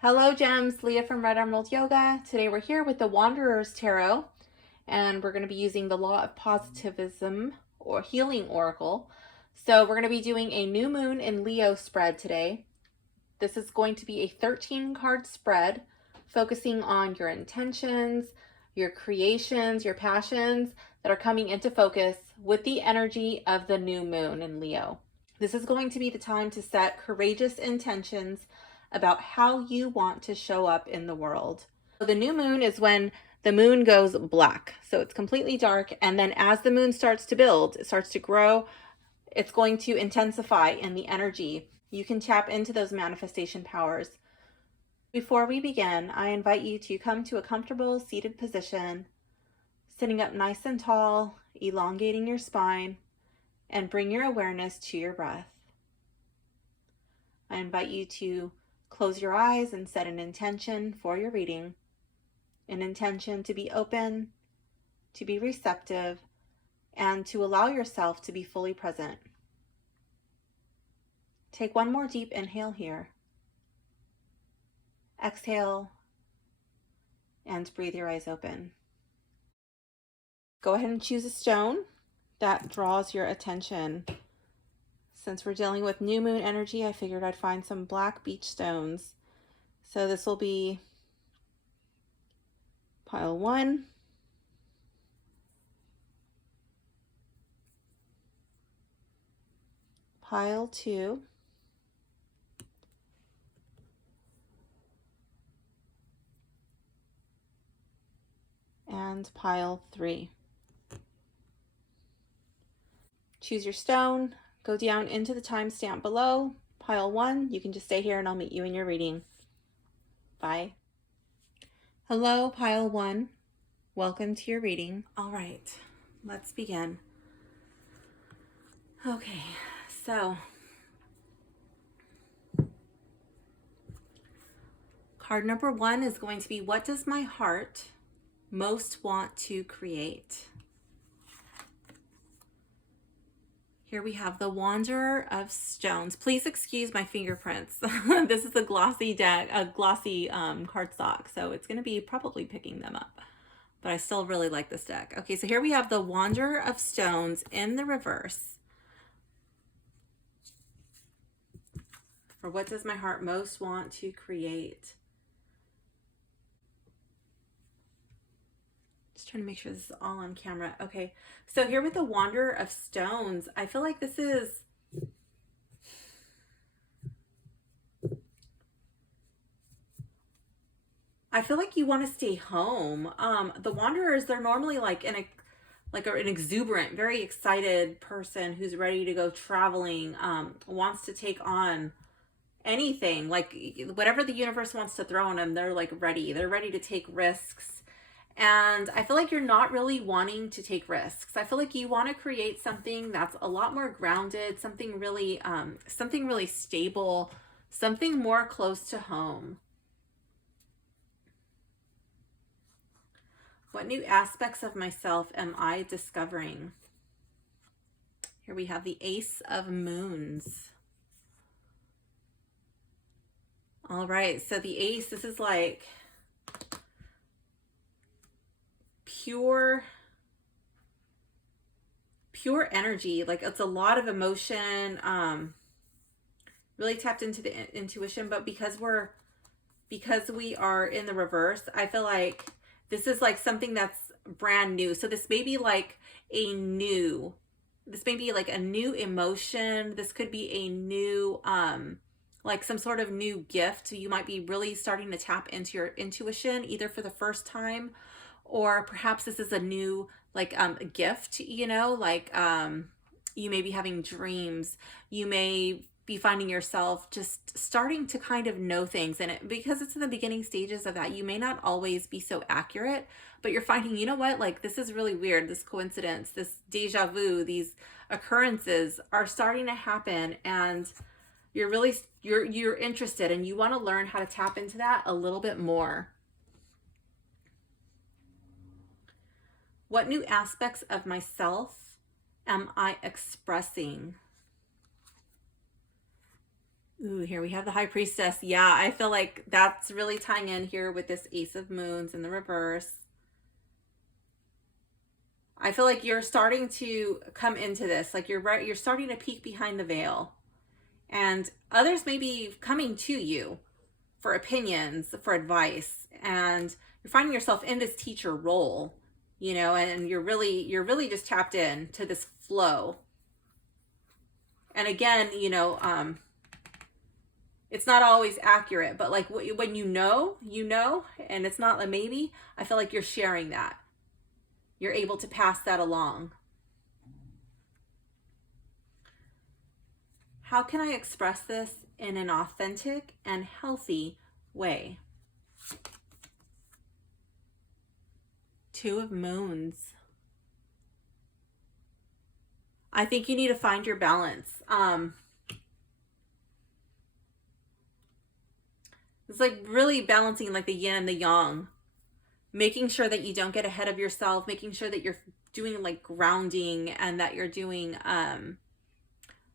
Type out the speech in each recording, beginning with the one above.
Hello Gems, Leah from Red Emerald Yoga. Today we're here with the Wanderer's Tarot and we're going to be using the Law of Positivism or Healing Oracle. So we're going to be doing a new moon in Leo spread today. This is going to be a 13 card spread focusing on your intentions, your creations, your passions that are coming into focus with the energy of the new moon in Leo. This is going to be the time to set courageous intentions about how you want to show up in the world. So the new moon is when the moon goes black. So it's completely dark. And then as the moon starts to build, it starts to grow, it's going to intensify in the energy. You can tap into those manifestation powers. Before we begin, I invite you to come to a comfortable seated position, sitting up nice and tall, elongating your spine, and bring your awareness to your breath. I invite you to close your eyes and set an intention for your reading, an intention to be open, to be receptive, and to allow yourself to be fully present. Take one more deep inhale here. Exhale, and breathe your eyes open. Go ahead and choose a stone that draws your attention. Since we're dealing with new moon energy, I figured I'd find some black beach stones. So this will be pile 1, pile 2, and pile 3. Choose your stone, go down into the timestamp below, pile 1. You can just stay here and I'll meet you in your reading. Bye. Hello, pile 1. Welcome to your reading. All right, let's begin. Okay, so card number 1 is going to be, what does my heart most want to create? Here we have the Wanderer of Stones. Please excuse my fingerprints. This is a glossy deck, a glossy cardstock, so it's going to be probably picking them up. But I still really like this deck. Okay, so here we have the Wanderer of Stones in the reverse. For what does my heart most want to create? Just trying to make sure this is all on camera. Okay, so here with the Wanderer of Stones, I feel like this is, I feel like you want to stay home. The Wanderers, they're normally like an exuberant, very excited person who's ready to go traveling, wants to take on anything, like whatever the universe wants to throw on them, they're like ready. They're ready to take risks. And I feel like you're not really wanting to take risks. I feel like you want to create something that's a lot more grounded, something really stable, something more close to home. What new aspects of myself am I discovering? Here we have the Ace of Moons. All right, so the Ace, this is like pure energy. Like it's a lot of emotion, really tapped into the intuition, but because we are in the reverse, I feel like this is like something that's brand new. So this may be like a new emotion. This could be a new like some sort of new gift. You might be really starting to tap into your intuition either for the first time, or perhaps this is a new gift, you know, like you may be having dreams. You may be finding yourself just starting to kind of know things, and because it's in the beginning stages of that, you may not always be so accurate, but you're finding, you know what, like this is really weird, this coincidence, this deja vu, these occurrences are starting to happen, and you're interested and you want to learn how to tap into that a little bit more. What new aspects of myself am I expressing? Ooh, here we have the High Priestess. Yeah, I feel like that's really tying in here with this Ace of Moons in the reverse. I feel like you're starting to come into this, like you're starting to peek behind the veil, and others may be coming to you for opinions, for advice, and you're finding yourself in this teacher role, you know, and you're really just tapped in to this flow. And again, you know, it's not always accurate, but like when you know, and it's not a maybe, I feel like you're sharing that. You're able to pass that along. How can I express this in an authentic and healthy way? Two of Moons. I think you need to find your balance. It's like really balancing like the yin and the yang, making sure that you don't get ahead of yourself, making sure that you're doing like grounding and that you're doing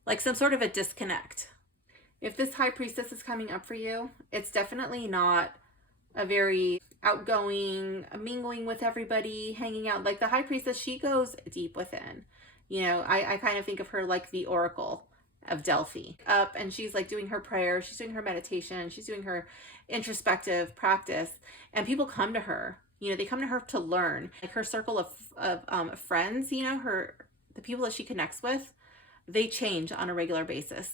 like some sort of a disconnect. If this High Priestess is coming up for you, it's definitely not a very outgoing, mingling with everybody, hanging out. Like the High Priestess, she goes deep within. You know, I kind of think of her like the Oracle of Delphi. Up and she's like doing her prayer, she's doing her meditation, she's doing her introspective practice, and people come to her. You know, they come to her to learn. Like her circle of friends, you know, the people that she connects with, they change on a regular basis.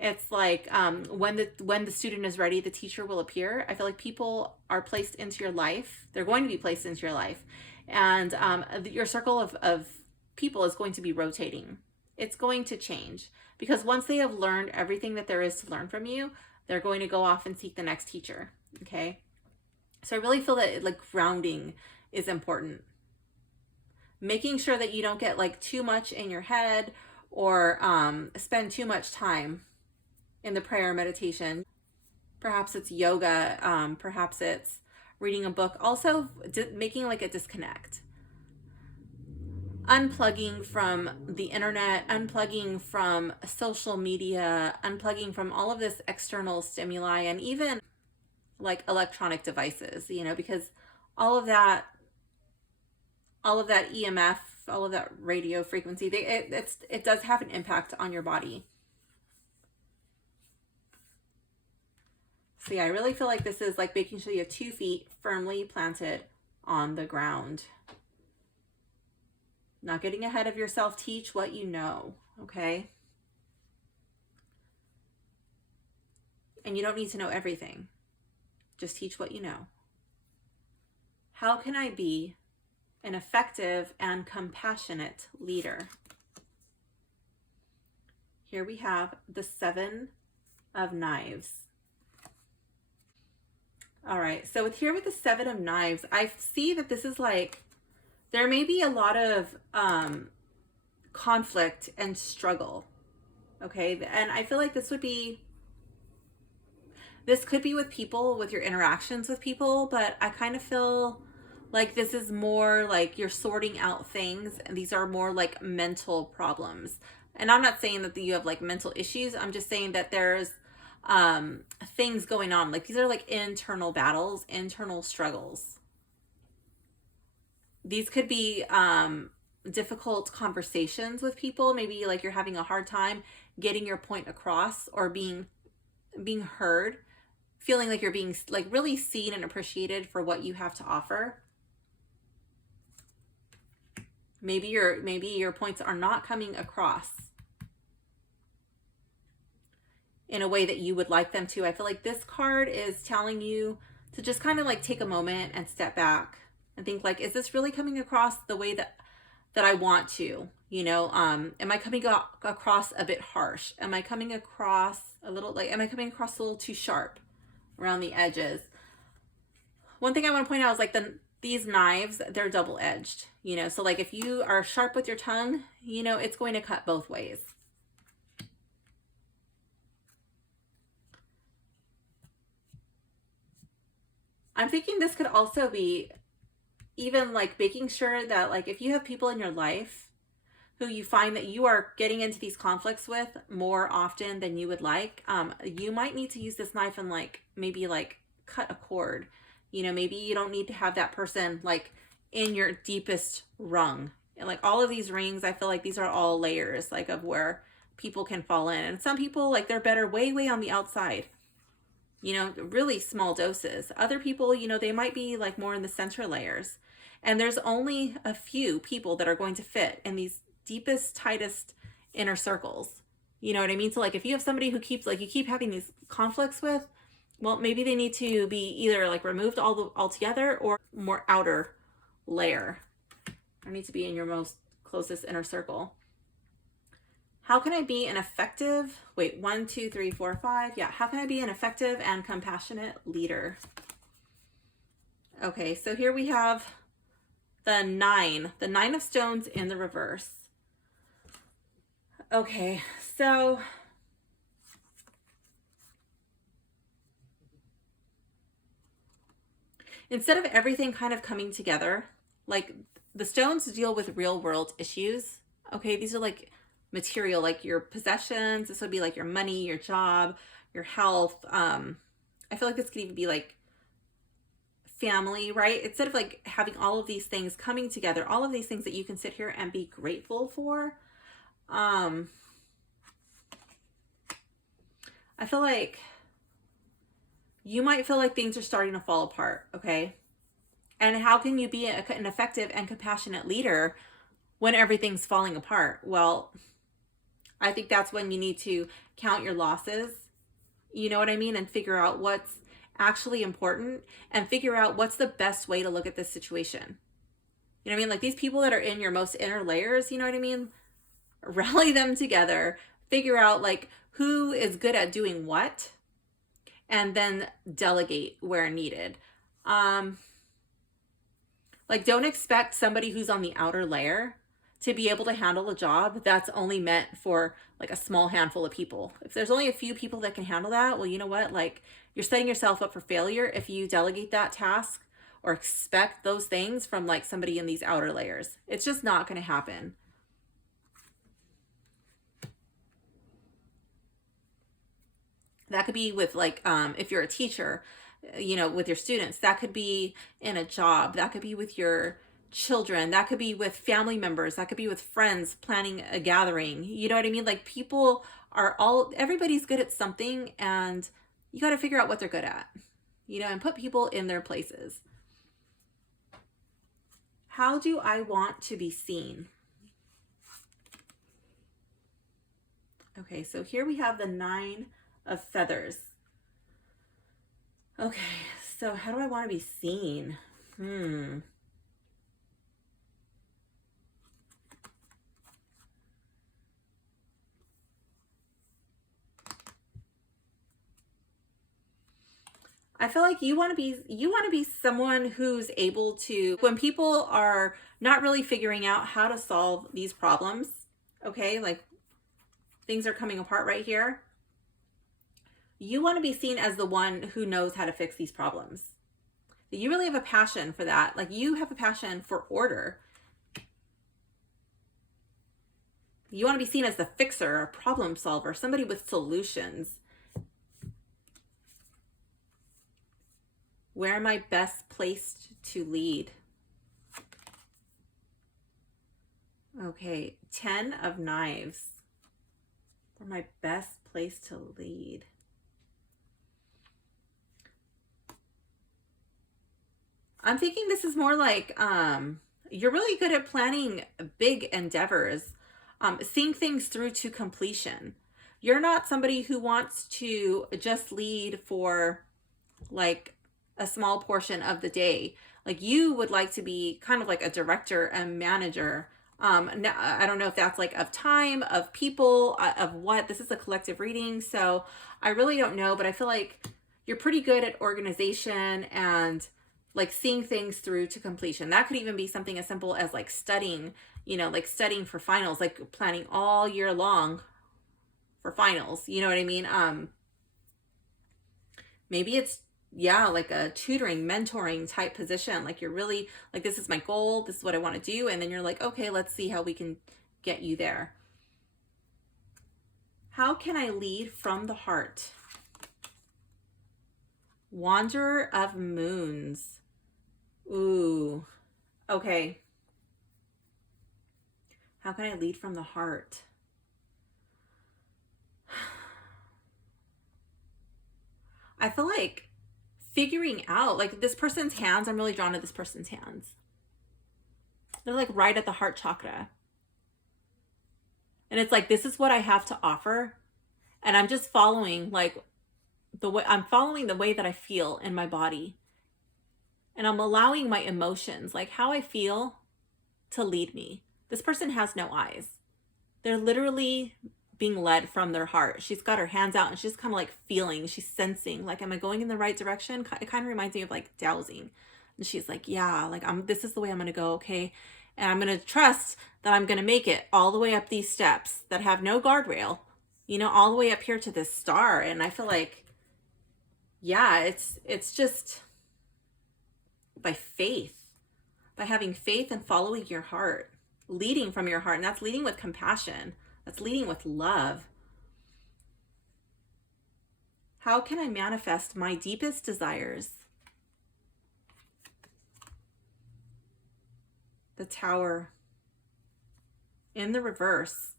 It's like when the student is ready, the teacher will appear. I feel like people are placed into your life. They're going to be placed into your life, and your circle of people is going to be rotating. It's going to change because once they have learned everything that there is to learn from you, they're going to go off and seek the next teacher. Okay, so I really feel that like grounding is important. Making sure that you don't get like too much in your head or spend too much time in the prayer meditation. Perhaps it's yoga, perhaps it's reading a book. Also making like a disconnect, unplugging from the internet, unplugging from social media, unplugging from all of this external stimuli, and even like electronic devices, you know, because all of that EMF, all of that radio frequency, it does have an impact on your body. So yeah, I really feel like this is like making sure you have 2 feet firmly planted on the ground. Not getting ahead of yourself. Teach what you know, okay? And you don't need to know everything. Just teach what you know. How can I be an effective and compassionate leader? Here we have the 7 of Knives. All right, so with the 7 of Knives, I see that this is like, there may be a lot of conflict and struggle, okay? And I feel like this could be with people, with your interactions with people, but I kind of feel like this is more like you're sorting out things, and these are more like mental problems. And I'm not saying that you have like mental issues. I'm just saying that there's things going on. Like these are like internal battles, internal struggles. These could be difficult conversations with people. Maybe like you're having a hard time getting your point across or being heard, feeling like you're being like really seen and appreciated for what you have to offer. Maybe your points are not coming across in a way that you would like them to. I feel like this card is telling you to just kind of like take a moment and step back and think like, is this really coming across the way that I want to? You know, am I coming across a bit harsh? Am I coming across a little too sharp around the edges? One thing I want to point out is like these knives, they're double-edged, you know, so like if you are sharp with your tongue, you know, it's going to cut both ways. I'm thinking this could also be even like making sure that like if you have people in your life who you find that you are getting into these conflicts with more often than you would like, you might need to use this knife and like maybe like cut a cord. You know, maybe you don't need to have that person like in your deepest rung. And like all of these rings, I feel like these are all layers like of where people can fall in. And some people like they're better way on the outside, you know, really small doses. Other people, you know, they might be like more in the center layers. And there's only a few people that are going to fit in these deepest, tightest inner circles. You know what I mean? So like if you have somebody who keeps like you keep having these conflicts with, well, maybe they need to be either like removed altogether or more outer layer. Or need to be in your most closest inner circle. How can I be an effective, wait, 1, 2, 3, 4, 5. Yeah, how can I be an effective and compassionate leader? Okay, so here we have the 9 of stones in the reverse. Okay, so instead of everything kind of coming together, like the stones deal with real world issues. Okay, these are like material, like your possessions. This would be like your money, your job, your health. I feel like this could even be like family, right? Instead of like having all of these things coming together, all of these things that you can sit here and be grateful for. I feel like you might feel like things are starting to fall apart, okay? And how can you be an effective and compassionate leader when everything's falling apart? Well, I think that's when you need to count your losses, you know what I mean? And figure out what's actually important and figure out what's the best way to look at this situation. You know what I mean? Like these people that are in your most inner layers, you know what I mean? Rally them together, figure out like who is good at doing what, and then delegate where needed. Like don't expect somebody who's on the outer layer to be able to handle a job that's only meant for like a small handful of people. If there's only a few people that can handle that, well, you know what? Like you're setting yourself up for failure if you delegate that task or expect those things from like somebody in these outer layers. It's just not going to happen. That could be with like, if you're a teacher, you know, with your students, that could be in a job, that could be with your children, that could be with family members, that could be with friends planning a gathering. You know what I mean? Like people are everybody's good at something and you got to figure out what they're good at, you know, and put people in their places. How do I want to be seen? Okay, so here we have the 9 of feathers. Okay, so how do I want to be seen? I feel like you want to be someone who's able to, when people are not really figuring out how to solve these problems, okay, like things are coming apart right here. You want to be seen as the one who knows how to fix these problems. You really have a passion for that. Like you have a passion for order. You want to be seen as the fixer, a problem solver, somebody with solutions. Where am I best placed to lead? Okay, 10 of knives. Where am I best placed to lead? I'm thinking this is more like you're really good at planning big endeavors, seeing things through to completion. You're not somebody who wants to just lead for like a small portion of the day. Like you would like to be kind of like a director and manager. I don't know if that's like of time, of people, of what. This is a collective reading, so I really don't know, but I feel like you're pretty good at organization and like seeing things through to completion. That could even be something as simple as like studying, you know, like studying for finals, like planning all year long for finals. You know what I mean? Maybe it's, yeah, like a tutoring, mentoring type position. Like you're really like, this is my goal. This is what I want to do. And then you're like, okay, let's see how we can get you there. How can I lead from the heart? Wanderer of moons. Ooh, okay. How can I lead from the heart? I feel like figuring out, like this person's hands, I'm really drawn to this person's hands. They're like right at the heart chakra. And it's like, this is what I have to offer. And I'm just following like I'm following the way that I feel in my body. And I'm allowing my emotions, like how I feel, to lead me. This person has no eyes. They're literally being led from their heart. She's got her hands out and she's kind of like feeling, she's sensing, like, am I going in the right direction? It kind of reminds me of like dowsing. And she's like, yeah, like this is the way I'm going to go. Okay. And I'm going to trust that I'm going to make it all the way up these steps that have no guardrail, you know, all the way up here to this star. And I feel like, yeah, it's just by faith, by having faith and following your heart, leading from your heart. And that's leading with compassion. That's leading with love. How can I manifest my deepest desires? The Tower in the reverse.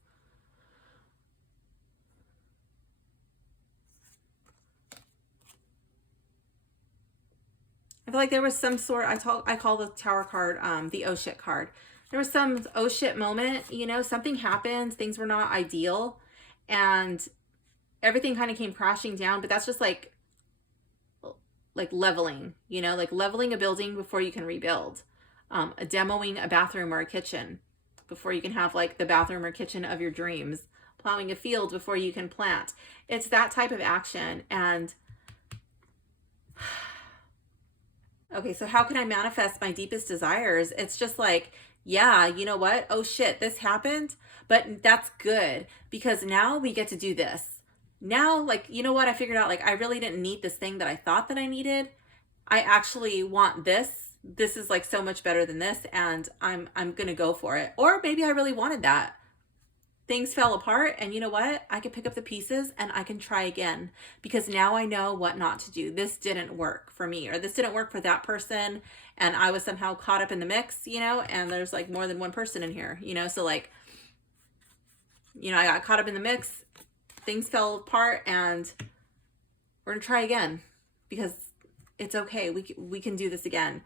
I feel like there was some sort, I call the Tower card the oh shit card. There was some oh shit moment, you know, something happened, things were not ideal, and everything kind of came crashing down. But that's just like leveling, you know, like leveling a building before you can rebuild. Demoing a bathroom or a kitchen before you can have like the bathroom or kitchen of your dreams. Plowing a field before you can plant. It's that type of action. And okay, so how can I manifest my deepest desires? It's just like, yeah, you know what? Oh shit, this happened, but that's good because now we get to do this. Now, like, you know what? I figured out like I really didn't need this thing that I thought that I needed. I actually want this. This is like so much better than this, and I'm gonna go for it. Or maybe I really wanted that. Things fell apart, and you know what? I can pick up the pieces and I can try again because now I know what not to do. This didn't work for me, or this didn't work for that person, and I was somehow caught up in the mix, you know, and there's like more than one person in here, you know, so like, you know, I got caught up in the mix, things fell apart, and we're gonna try again because it's okay. We can do this again.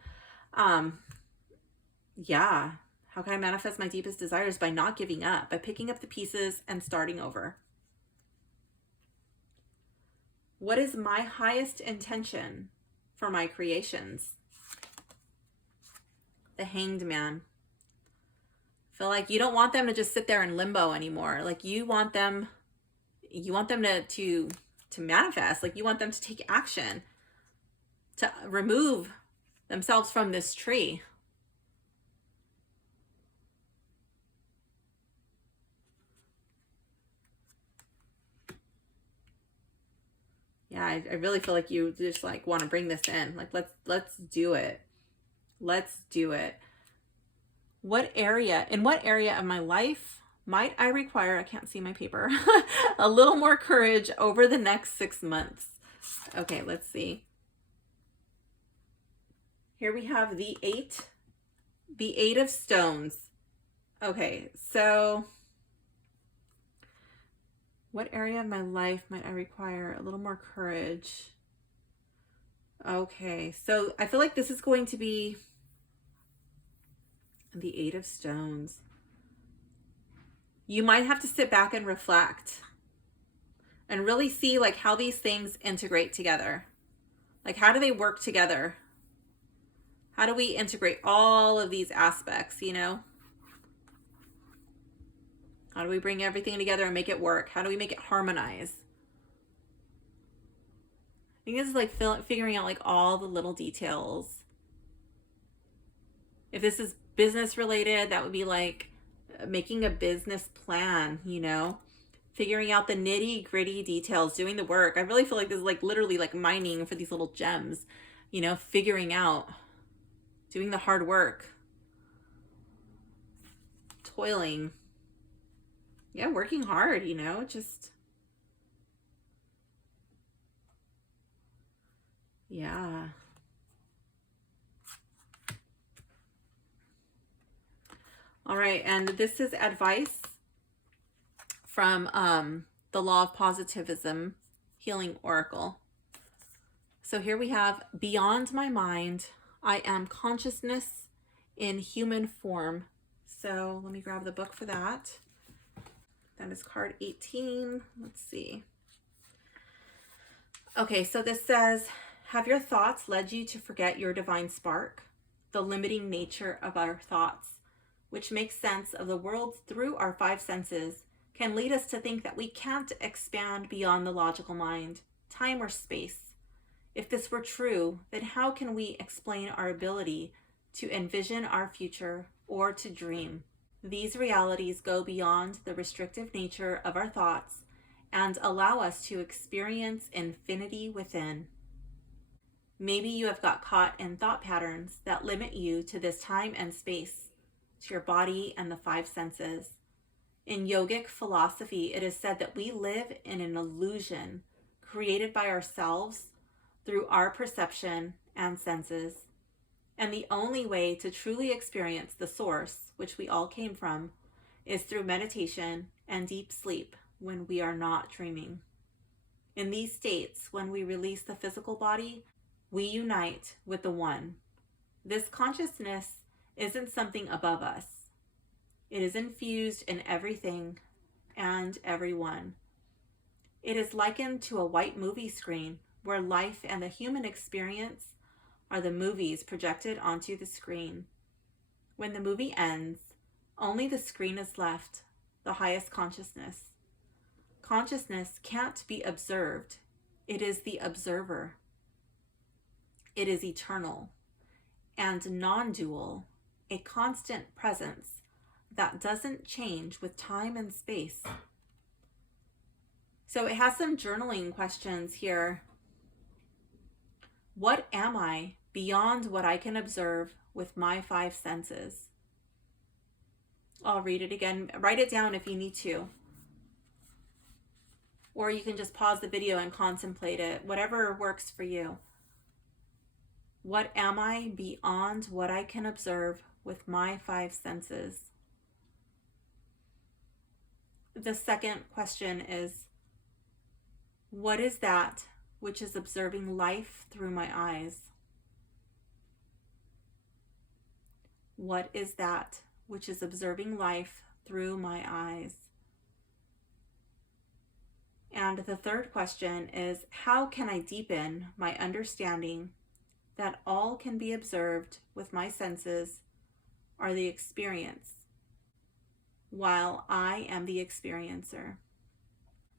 Yeah. How can I manifest my deepest desires? By not giving up, by picking up the pieces and starting over. What is my highest intention for my creations? The Hanged Man. I feel like you don't want them to just sit there in limbo anymore. Like you want them to manifest. Like you want them to take action, to remove themselves from this tree. Yeah, I really feel like you just like want to bring this in. Like let's do it. Let's do it. In what area of my life might I require, I can't see my paper, a little more courage over the next 6 months? Okay, let's see. Here we have the eight of stones. Okay, so what area of my life might I require a little more courage? Okay, so I feel like this is going to be the Eight of Stones. You might have to sit back and reflect and really see like how these things integrate together. Like how do they work together? How do we integrate all of these aspects, you know? How do we bring everything together and make it work? How do we make it harmonize? I think this is like figuring out like all the little details. If this is business related, that would be like making a business plan, you know, figuring out the nitty gritty details, doing the work. I really feel like this is like literally like mining for these little gems, you know, figuring out, doing the hard work, toiling. yeah, working hard, just, yeah. All right, and this is advice from the Law of Positivism Healing Oracle. So here we have, beyond my mind, I am consciousness in human form. So let me grab the book for that. That is card 18. Let's see. Okay, so this says, have your thoughts led you to forget your divine spark, the limiting nature of our thoughts, which makes sense of the world through our five senses, can lead us to think that we can't expand beyond the logical mind, time, or space. If this were true, then how can we explain our ability to envision our future or to dream? These realities go beyond the restrictive nature of our thoughts and allow us to experience infinity within. Maybe you have got caught in thought patterns that limit you to this time and space, to your body and the five senses. In yogic philosophy, it is said that we live in an illusion created by ourselves through our perception and senses. And the only way to truly experience the source, which we all came from, is through meditation and deep sleep when we are not dreaming. In these states, when we release the physical body, we unite with the One. This consciousness isn't something above us. It is infused in everything and everyone. It is likened to a white movie screen where life and the human experience are the movies projected onto the screen. When the movie ends, only the screen is left, the highest consciousness. Consciousness can't be observed. It is the observer. It is eternal and non-dual, a constant presence that doesn't change with time and space. So it has some journaling questions here. What am I beyond what I can observe with my five senses? I'll read it again. Write it down if you need to. Or you can just pause the video and contemplate it, whatever works for you. What am I beyond what I can observe with my five senses? The second question is, what is that which is observing life through my eyes? What is that which is observing life through my eyes? And the third question is, how can I deepen my understanding that all can be observed with my senses are the experience, while I am the experiencer?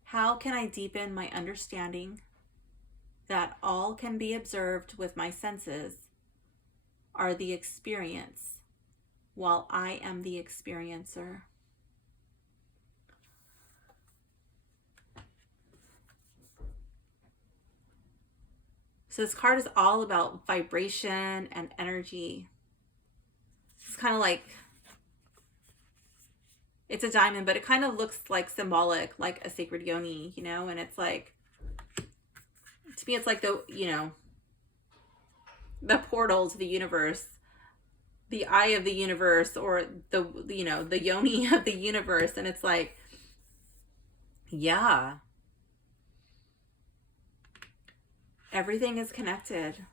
How can I deepen my understanding that all can be observed with my senses are the experience, while I am the experiencer? So this card is all about vibration and energy. It's kind of like, it's a diamond, but it kind of looks like symbolic, like a sacred yoni, and it's like, to me, it's like the portal to the universe, the eye of the universe, or the yoni of the universe. And it's like, yeah, everything is connected.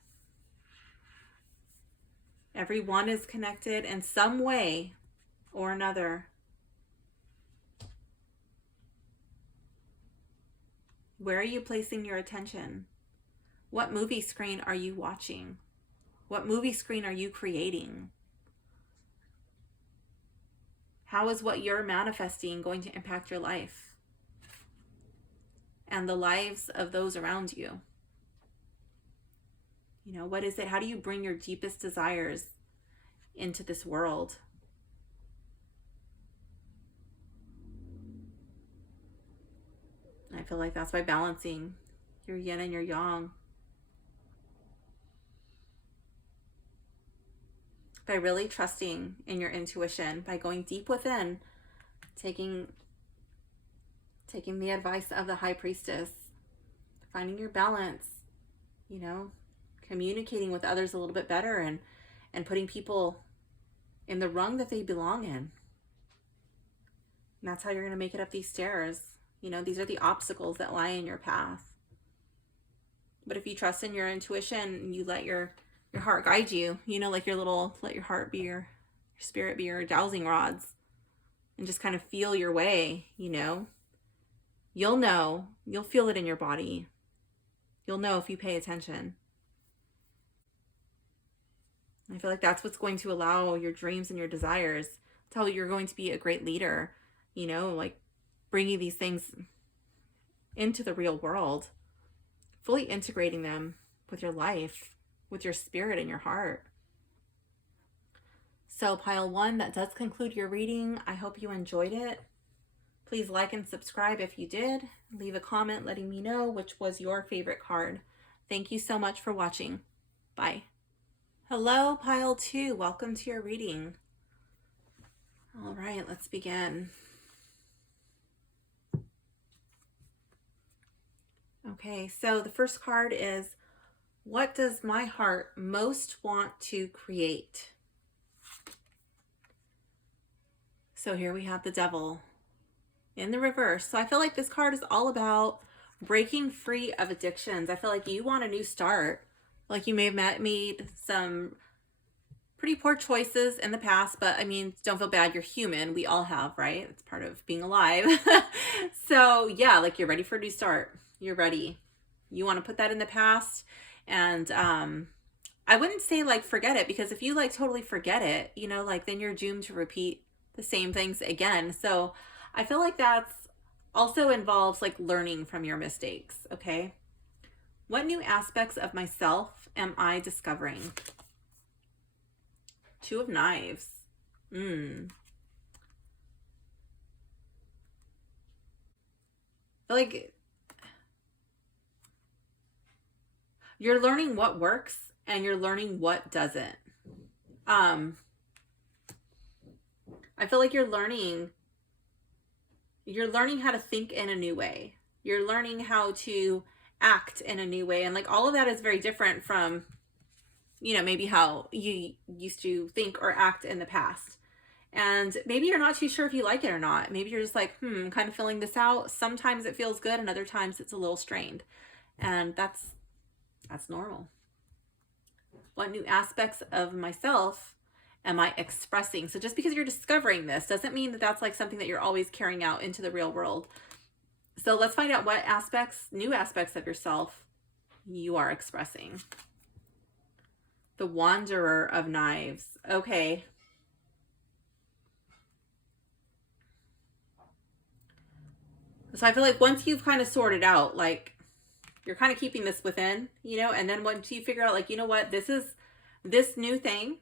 Everyone is connected in some way or another. Where are you placing your attention? What movie screen are you watching? What movie screen are you creating? How is what you're manifesting going to impact your life and the lives of those around you? What is it? How do you bring your deepest desires into this world? I feel like that's by balancing your yin and your yang. By really trusting in your intuition, by going deep within, taking taking the advice of the high priestess, finding your balance, you know, communicating with others a little bit better, and putting people in the rung that they belong in. And that's how you're going to make it up these stairs. You know, these are the obstacles that lie in your path. But if you trust in your intuition and you let your heart guide you, you know, like let your heart be your spirit be your dowsing rods, and just kind of feel your way, you know, you'll feel it in your body. You'll know if you pay attention. I feel like that's what's going to allow your dreams and your desires. That's how you're going to be a great leader, you know, like bringing these things into the real world, fully integrating them with your life, with your spirit and your heart. So pile 1, that does conclude your reading. I hope you enjoyed it. Please like and subscribe if you did. Leave a comment letting me know which was your favorite card. Thank you so much for watching. Bye. Hello, pile 2. Welcome to your reading. All right, let's begin. Okay, so the first card is, what does my heart most want to create? So here we have the Devil in the reverse. So I feel like this card is all about breaking free of addictions. I feel like you want a new start. Like you may have made some pretty poor choices in the past, but I mean, don't feel bad. You're human. We all have, right? It's part of being alive. So yeah, like you're ready for a new start. You're ready. You want to put that in the past. And I wouldn't say like forget it, because if you like totally forget it, you know, like then you're doomed to repeat the same things again. So I feel like that's also involves like learning from your mistakes. Okay. What new aspects of myself am I discovering? 2 of Knives. I feel like you're learning what works and you're learning what doesn't. I feel like you're learning how to think in a new way. You're learning how to act in a new way. And like all of that is very different from, you know, maybe how you used to think or act in the past. And maybe you're not too sure if you like it or not. Maybe you're just like, kind of filling this out. Sometimes it feels good and other times it's a little strained. And that's normal. What new aspects of myself am I expressing? So just because you're discovering this doesn't mean that that's like something that you're always carrying out into the real world. So let's find out what new aspects of yourself you are expressing. The Wanderer of Knives. Okay. So I feel like once you've kind of sorted out, like you're kind of keeping this within, you know, and then once you figure out like, you know what, this new thing,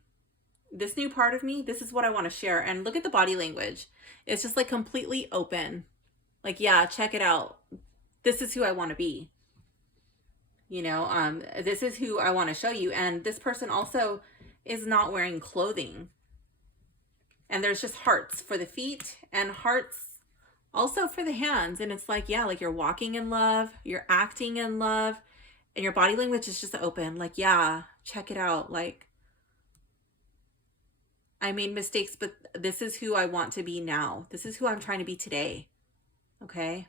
this new part of me, this is what I want to share. And look at the body language. It's just like completely open. Like, yeah, check it out. This is who I want to be. You know, this is who I want to show you. And this person also is not wearing clothing. And there's just hearts for the feet and hearts also for the hands. And it's like, yeah, like you're walking in love, you're acting in love, and your body language is just open. Like, yeah, check it out. Like, I made mistakes, but this is who I want to be now. This is who I'm trying to be today. Okay.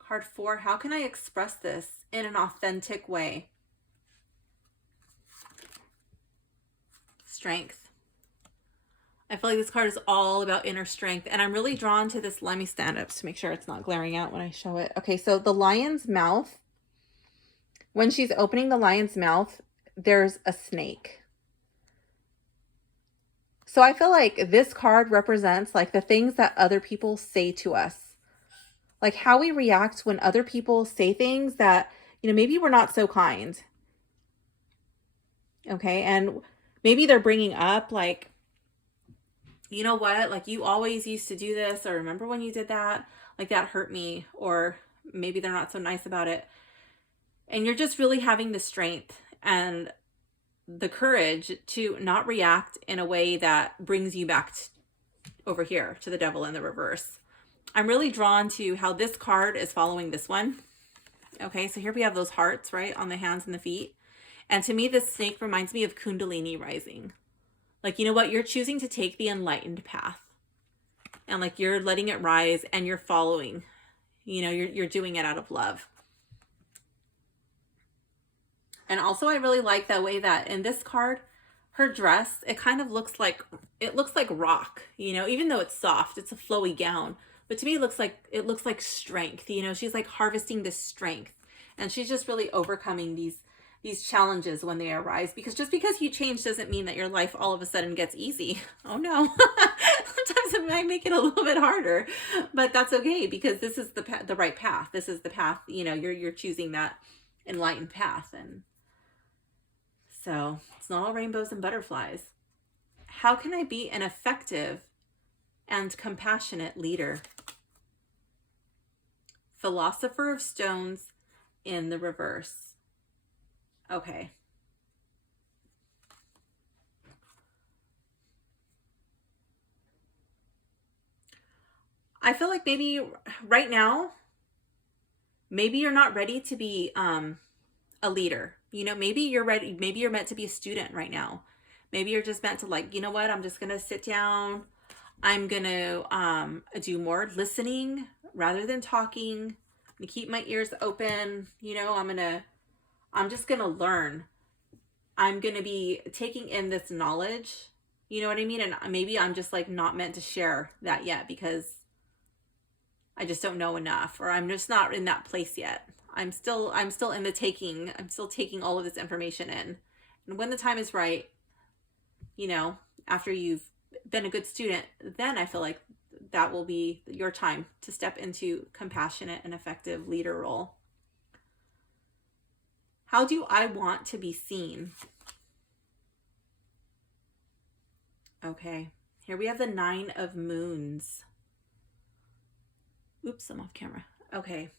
Card 4, how can I express this in an authentic way? Strength. I feel like this card is all about inner strength, and I'm really drawn to this. Let me stand up to make sure it's not glaring out when I show it. Okay, so the lion's mouth, when she's opening the lion's mouth, there's a snake. So I feel like this card represents like the things that other people say to us. Like how we react when other people say things that, you know, maybe we're not so kind. Okay. And maybe they're bringing up like, you know what, like you always used to do this, or remember when you did that, like that hurt me, or maybe they're not so nice about it. And you're just really having the strength and the courage to not react in a way that brings you back over here to the devil in the reverse. I'm really drawn to how this card is following this one. Okay, so here we have those hearts, right, on the hands and the feet. And to me, this snake reminds me of Kundalini rising. Like, you know what? You're choosing to take the enlightened path. And like, you're letting it rise and you're following. You know, you're doing it out of love. And also, I really like the way that in this card, her dress, it kind of looks like rock, you know, even though it's soft, it's a flowy gown. But to me, it looks like strength. You know, she's like harvesting this strength, and she's just really overcoming these challenges when they arise. Because just because you change doesn't mean that your life all of a sudden gets easy. Oh no, sometimes it might make it a little bit harder, but that's okay because this is the right path. This is the path. You know, you're choosing that enlightened path, and so it's not all rainbows and butterflies. How can I be an effective and compassionate leader? Philosopher of Stones in the reverse. Okay. I feel like maybe right now, maybe you're not ready to be a leader. You know, maybe you're ready. Maybe you're meant to be a student right now. Maybe you're just meant to, like, you know what? I'm just going to sit down. I'm going to do more listening rather than talking. I'm going to keep my ears open. You know, I'm just going to learn. I'm going to be taking in this knowledge. You know what I mean? And maybe I'm just like not meant to share that yet because I just don't know enough, or I'm just not in that place yet. I'm still in the taking. I'm still taking all of this information in. And when the time is right, you know, after you've been a good student, then I feel like that will be your time to step into compassionate and effective leader role. How do I want to be seen? Okay, here we have the 9 of Moons. Oops, I'm off camera. Okay.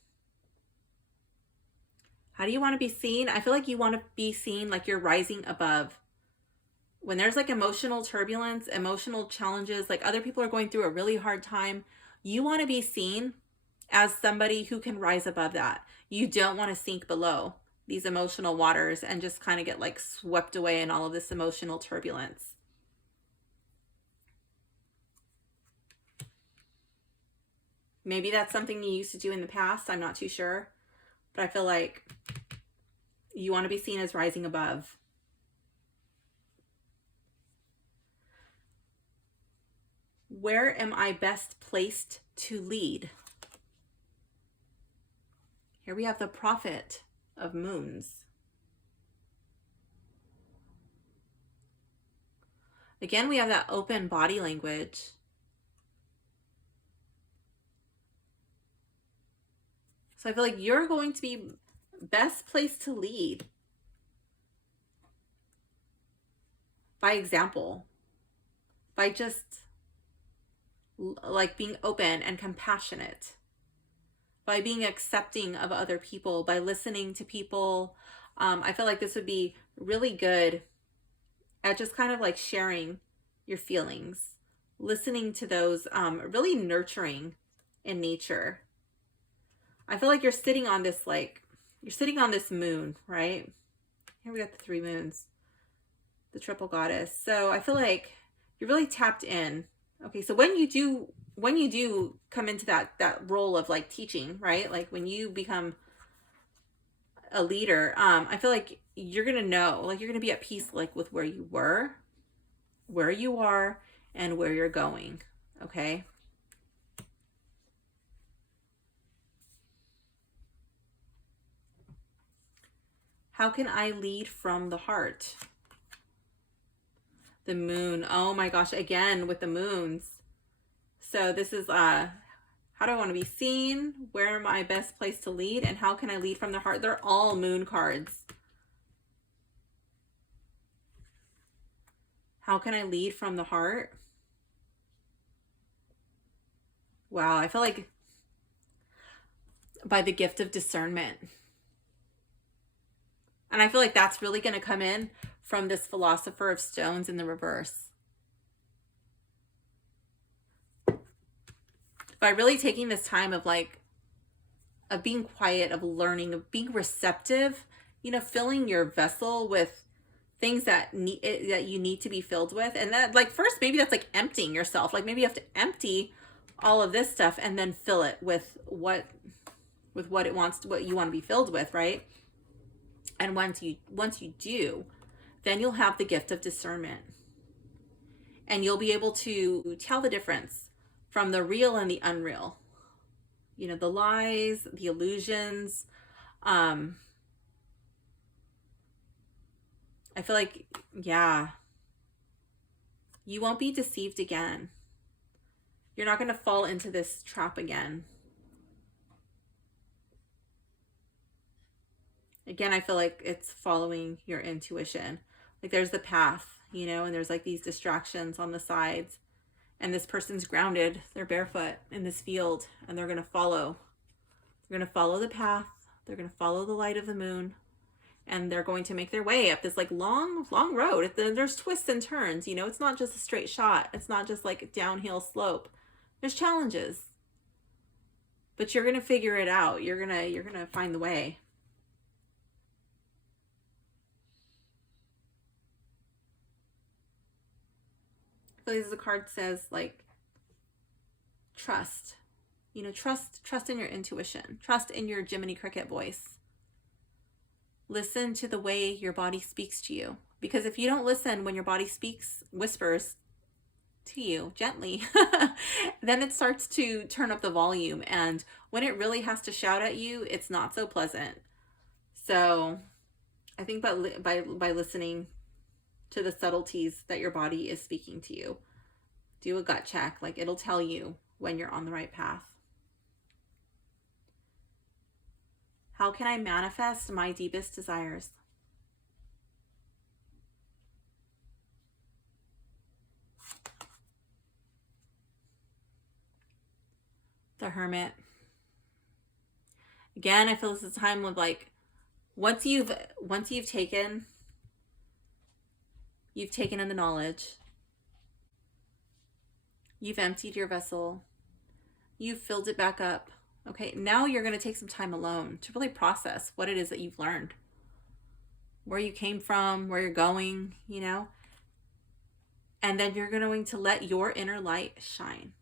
How do you want to be seen? I feel like you want to be seen like you're rising above. When there's like emotional turbulence, emotional challenges, like other people are going through a really hard time, you want to be seen as somebody who can rise above that. You don't want to sink below these emotional waters and just kind of get like swept away in all of this emotional turbulence. Maybe that's something you used to do in the past. I'm not too sure. But I feel like you want to be seen as rising above. Where am I best placed to lead? Here we have the Prophet of Moons. Again, we have that open body language. So I feel like you're going to be best placed to lead by example, by just like being open and compassionate, by being accepting of other people, by listening to people. I feel like this would be really good at just kind of like sharing your feelings, listening to those, really nurturing in nature. I feel like you're sitting on this, you're sitting on this moon, right? Here we got the 3 moons, the triple goddess. So I feel like you're really tapped in. Okay, so when you do come into that role of like teaching, right? Like when you become a leader, I feel like you're gonna know, like you're gonna be at peace, like with where you were, where you are, and where you're going. Okay. How can I lead from the heart? The moon. Oh my gosh, again with the moons. So this is how do I want to be seen? Where am I best placed to lead? And how can I lead from the heart? They're all moon cards. How can I lead from the heart? Wow, I feel like by the gift of discernment. And I feel like that's really going to come in from this Philosopher of Stones in the reverse. By really taking this time of like, of being quiet, of learning, of being receptive, you know, filling your vessel with things that you need to be filled with. And that, like, first, maybe that's like emptying yourself. Like maybe you have to empty all of this stuff and then fill it with what it wants to, what you want to be filled with, right? And once you do, then you'll have the gift of discernment. And you'll be able to tell the difference from the real and the unreal. You know, the lies, the illusions. I feel like, yeah, you won't be deceived again. You're not going to fall into this trap again. Again, I feel like it's following your intuition. Like there's the path, you know, and there's like these distractions on the sides. And this person's grounded, they're barefoot in this field, and they're going to follow. They're going to follow the path. They're going to follow the light of the moon. And they're going to make their way up this like long road. There's twists and turns, you know, it's not just a straight shot. It's not just like a downhill slope. There's challenges. But you're going to figure it out. You're going to find the way. So this is a card says like trust. You know, trust in your intuition. Trust in your Jiminy Cricket voice. Listen to the way your body speaks to you. Because if you don't listen when your body whispers to you gently, then it starts to turn up the volume. And when it really has to shout at you, it's not so pleasant. So I think by listening to the subtleties that your body is speaking to you, do a gut check. Like it'll tell you when you're on the right path. How can I manifest my deepest desires? The Hermit. Again, I feel this is a time of like, once you've taken in the knowledge, you've emptied your vessel, you've filled it back up. Okay, now you're going to take some time alone to really process what it is that you've learned, where you came from, where you're going, you know, and then you're going to let your inner light shine.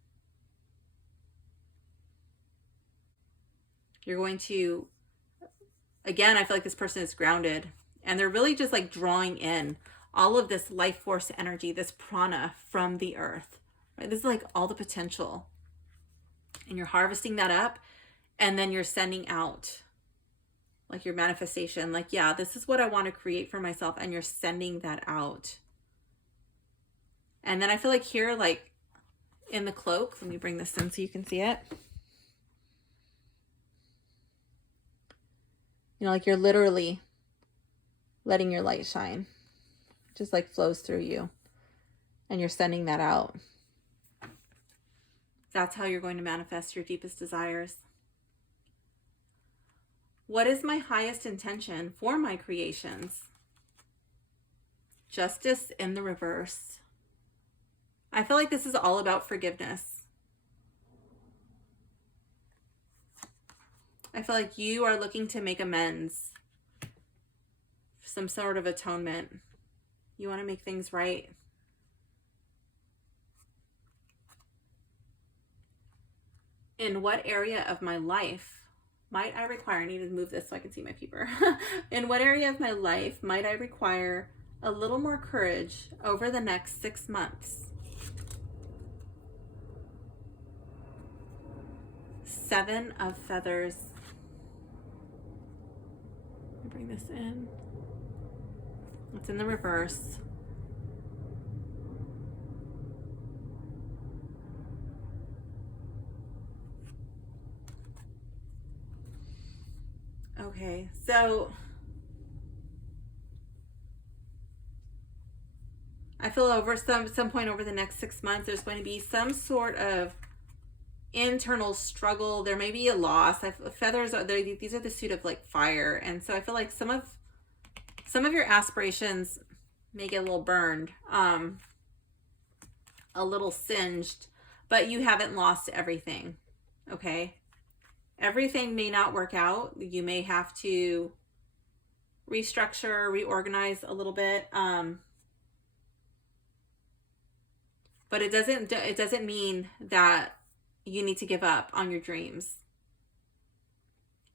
You're going to, again, I feel like this person is grounded and they're really just like drawing in all of this life force energy, this prana from the earth, right? This is like all the potential, and you're harvesting that up. And then you're sending out like your manifestation, like, yeah, this is what I want to create for myself. And you're sending that out. And then I feel like here, like in the cloak, let me bring this in so you can see it. You know, like you're literally letting your light shine. It just like flows through you. And you're sending that out. That's how you're going to manifest your deepest desires. What is my highest intention for my creations? Justice in the reverse. I feel like this is all about forgiveness. I feel like you are looking to make amends, some sort of atonement. You want to make things right. In what area of my life might I require, I need to move this so I can see my peeper. In what area of my life might I require a little more courage over the next 6 months? 7 of Feathers. Let me bring this in. It's in the reverse. Okay, so I feel over some point over the next 6 months, there's going to be some sort of internal struggle. There may be a loss. Feathers are there. These are the suit of like fire, and so I feel like some of some of your aspirations may get a little burned, a little singed, but you haven't lost everything, okay? Everything may not work out. You may have to restructure, reorganize a little bit, but it doesn't mean that you need to give up on your dreams.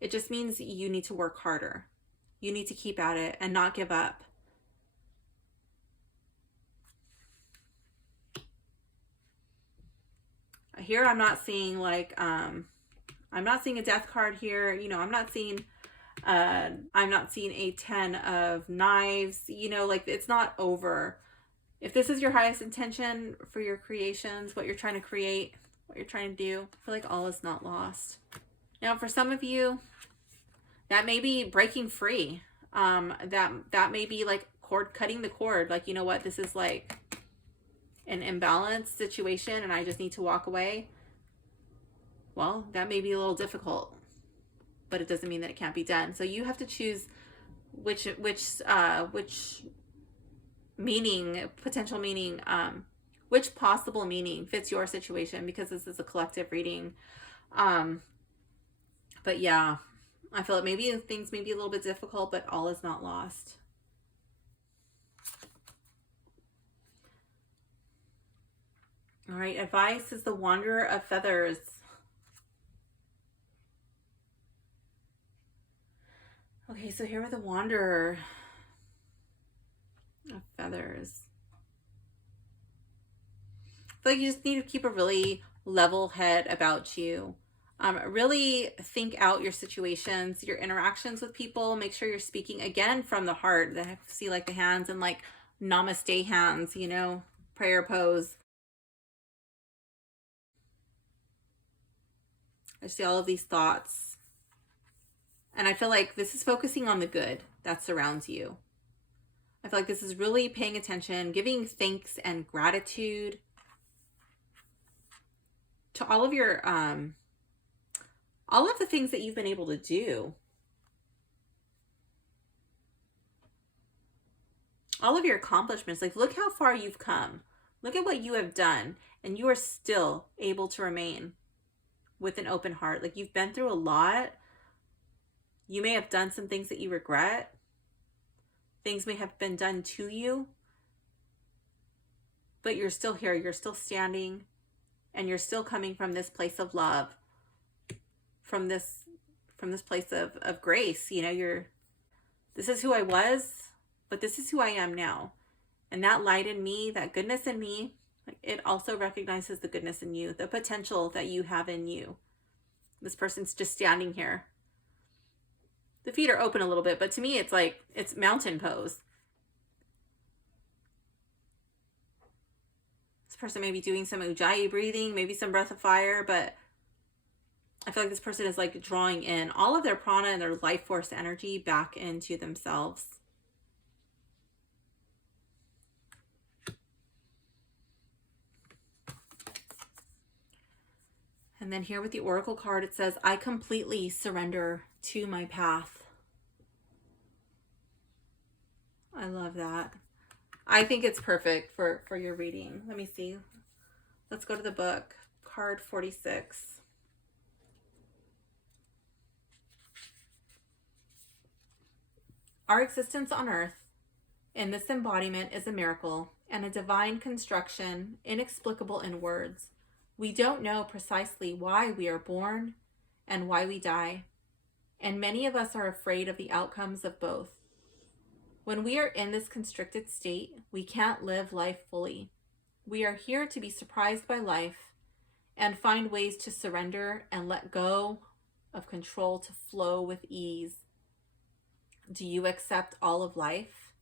It just means you need to work harder. You need to keep at it and not give up. Here I'm not seeing like I'm not seeing a death card here. You know, I'm not seeing a 10 of knives. You know, like it's not over. If this is your highest intention for your creations, what you're trying to create, what you're trying to do, I feel like all is not lost. Now, for some of you, that may be breaking free. That may be like cutting the cord. Like, you know what, this is like an imbalanced situation and I just need to walk away. Well, that may be a little difficult, but it doesn't mean that it can't be done. So you have to choose which meaning, potential meaning, which possible meaning fits your situation, because this is a collective reading. But yeah, I feel like maybe things may be a little bit difficult, but all is not lost. All right, advice is the Wanderer of Feathers. Okay, so here with the Wanderer of Feathers. I feel like you just need to keep a really level head about you. Really think out your situations, your interactions with people. Make sure you're speaking again from the heart. I see like the hands and like namaste hands, you know, prayer pose. I see all of these thoughts. And I feel like this is focusing on the good that surrounds you. I feel like this is really paying attention, giving thanks and gratitude to all of your, all of the things that you've been able to do. All of your accomplishments. Like, look how far you've come. Look at what you have done. And you are still able to remain with an open heart. Like, you've been through a lot. You may have done some things that you regret. Things may have been done to you. But you're still here. You're still standing. And you're still coming from this place of love. From this place of grace. You know, this is who I was, but this is who I am now. And that light in me, that goodness in me, it also recognizes the goodness in you, the potential that you have in you. This person's just standing here. The feet are open a little bit, but to me, it's like, it's mountain pose. This person may be doing some Ujjayi breathing, maybe some breath of fire, but I feel like this person is like drawing in all of their prana and their life force energy back into themselves. And then here with the Oracle card, it says, I completely surrender to my path. I love that. I think it's perfect for your reading. Let me see. Let's go to the book. Card 46. Our existence on earth in this embodiment is a miracle and a divine construction, inexplicable in words. We don't know precisely why we are born and why we die, and many of us are afraid of the outcomes of both. When we are in this constricted state, we can't live life fully. We are here to be surprised by life and find ways to surrender and let go of control to flow with ease. Do you accept all of life?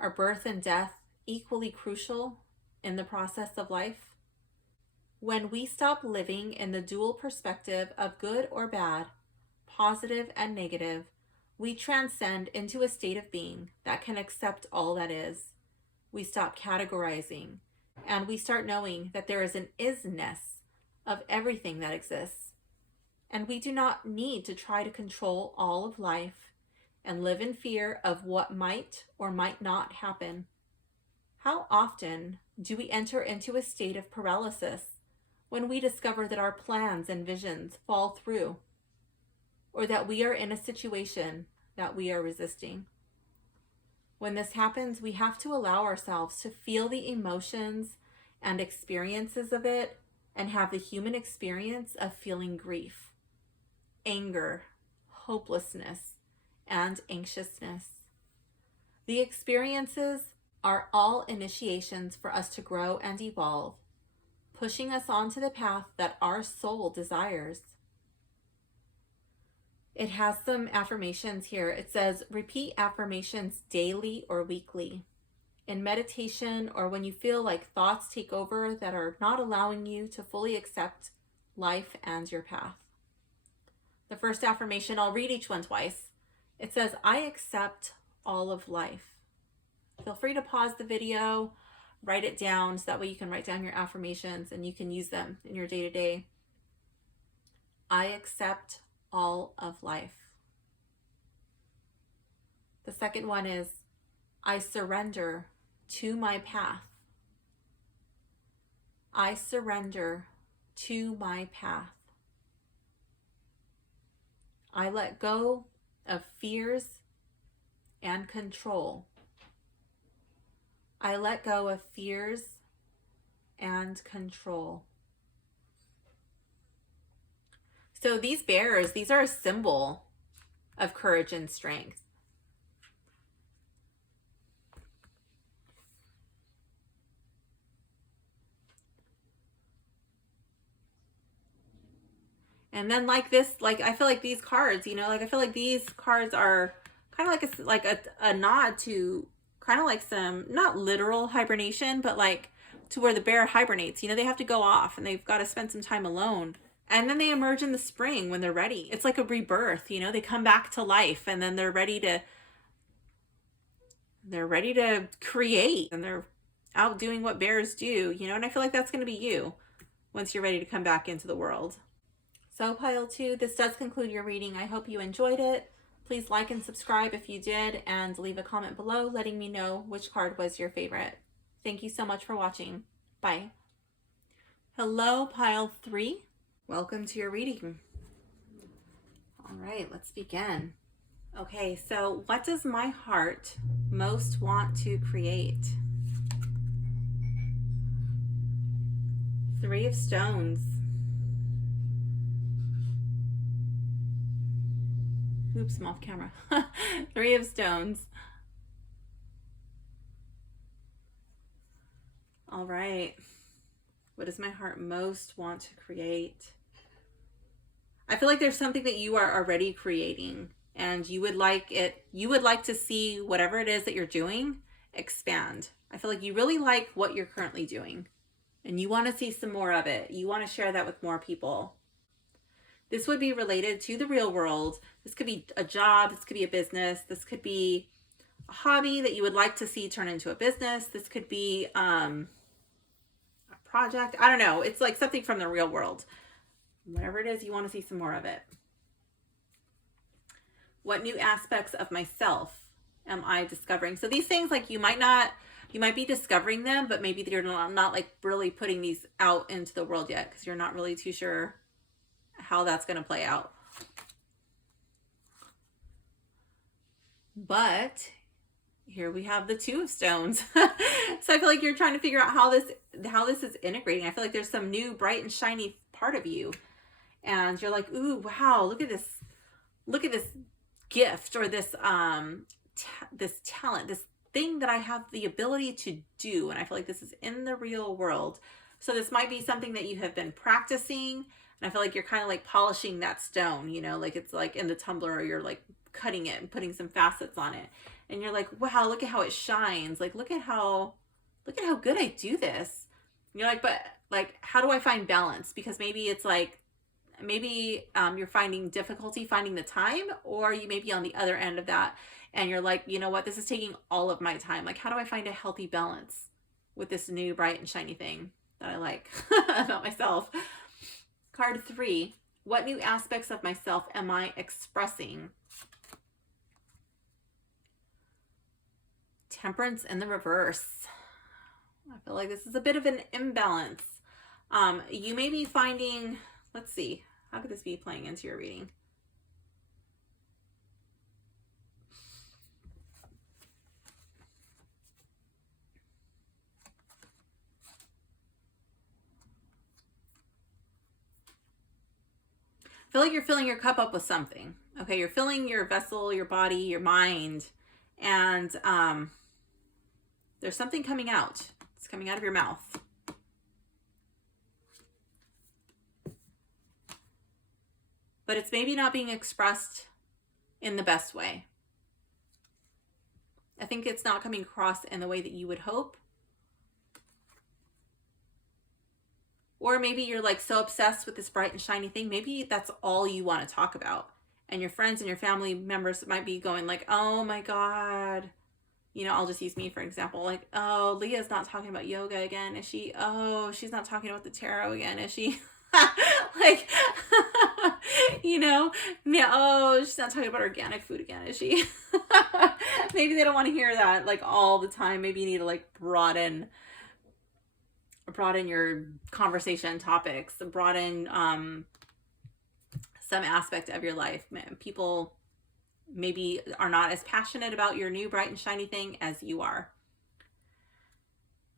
Are birth and death equally crucial in the process of life? When we stop living in the dual perspective of good or bad, positive and negative, we transcend into a state of being that can accept all that is. We stop categorizing, and we start knowing that there is an isness of everything that exists. And we do not need to try to control all of life and live in fear of what might or might not happen. How often do we enter into a state of paralysis when we discover that our plans and visions fall through, or that we are in a situation that we are resisting? When this happens, we have to allow ourselves to feel the emotions and experiences of it and have the human experience of feeling grief, anger, hopelessness, and anxiousness. The experiences are all initiations for us to grow and evolve, pushing us onto the path that our soul desires. It has some affirmations here. It says, repeat affirmations daily or weekly. In meditation, or when you feel like thoughts take over that are not allowing you to fully accept life and your path. The first affirmation, I'll read each one twice. It says, I accept all of life. Feel free to pause the video, write it down, so that way you can write down your affirmations and you can use them in your day-to-day. I accept all of life. The second one is, I surrender to my path. I surrender to my path. I let go of fears and control. I let go of fears and control. So these bears, these are a symbol of courage and strength. And then like this, like I feel like these cards, you know, like I feel like these cards are kind of like a nod to kind of like some, not literal hibernation, but like to where the bear hibernates. You know, they have to go off and they've got to spend some time alone. And then they emerge in the spring when they're ready. It's like a rebirth, you know, they come back to life and then they're ready to create, and they're out doing what bears do, you know, and I feel like that's going to be you once you're ready to come back into the world. So pile 2, this does conclude your reading. I hope you enjoyed it. Please like and subscribe if you did, and leave a comment below letting me know which card was your favorite. Thank you so much for watching. Bye. Hello, pile 3. Welcome to your reading. All right, let's begin. Okay, so what does my heart most want to create? 3 of Stones. Oops, I'm off camera. 3 of Stones. All right. What does my heart most want to create? I feel like there's something that you are already creating, and you would like to see whatever it is that you're doing expand. I feel like you really like what you're currently doing, and you want to see some more of it. You want to share that with more people. This would be related to the real world. This could be a job. This could be a business. This could be a hobby that you would like to see turn into a business. This could be a project. I don't know. It's like something from the real world. Whatever it is, you want to see some more of it. What new aspects of myself am I discovering? So these things, like you might be discovering them, but maybe you're not like really putting these out into the world yet because you're not really too sure how that's going to play out. But here we have the 2 of Stones. So I feel like you're trying to figure out how this is integrating. I feel like there's some new bright and shiny part of you, and you're like, ooh, wow, look at this gift, or this this talent, this thing that I have the ability to do. And I feel like this is in the real world. So this might be something that you have been practicing, and I feel like you're kind of like polishing that stone, you know, like it's like in the tumbler, or you're like cutting it and putting some facets on it. And you're like, wow, look at how it shines. Like, look at how good I do this. And you're like, but like, how do I find balance? Because maybe it's like, you're finding difficulty finding the time, or you may be on the other end of that. And you're like, you know what, this is taking all of my time. Like, how do I find a healthy balance with this new bright and shiny thing that I like about myself? Card 3, what new aspects of myself am I expressing? Temperance in the reverse. I feel like this is a bit of an imbalance. You may be finding, let's see, how could this be playing into your reading? I feel like you're filling your cup up with something. Okay, you're filling your vessel, your body, your mind, and there's something coming out. It's coming out of your mouth. But it's maybe not being expressed in the best way. I think it's not coming across in the way that you would hope. Or maybe you're like so obsessed with this bright and shiny thing. Maybe that's all you want to talk about. And your friends and your family members might be going like, oh my God. You know, I'll just use me for example. Like, oh, Leah's not talking about yoga again, is she? Oh, she's not talking about the tarot again, is she? Like, you know, yeah, oh, she's not talking about organic food again, is she? Maybe they don't want to hear that like all the time. Maybe you need to like broaden your conversation topics, broaden some aspect of your life. People maybe are not as passionate about your new bright and shiny thing as you are.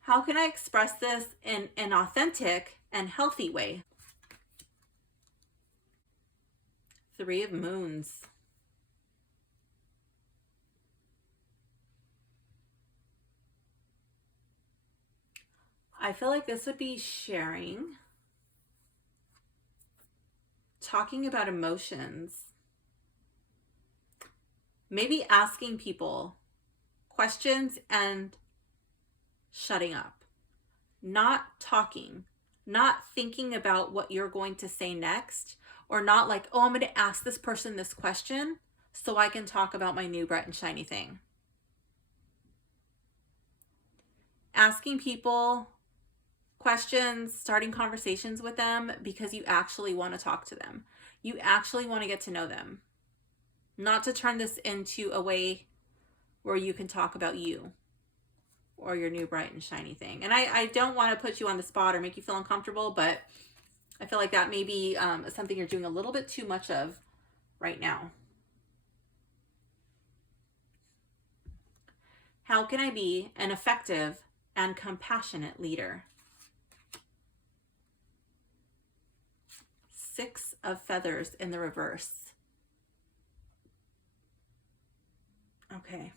How can I express this in an authentic and healthy way? Three of Moons. I feel like this would be sharing, talking about emotions, maybe asking people questions and shutting up, not talking, not thinking about what you're going to say next, or not like, oh, I'm going to ask this person this question so I can talk about my new bright and shiny thing. Asking people questions, starting conversations with them because you actually want to talk to them. You actually want to get to know them. Not to turn this into a way where you can talk about you or your new bright and shiny thing. And I don't want to put you on the spot or make you feel uncomfortable, but I feel like that may be something you're doing a little bit too much of right now. How can I be an effective and compassionate leader? Six of Feathers in the reverse. Okay.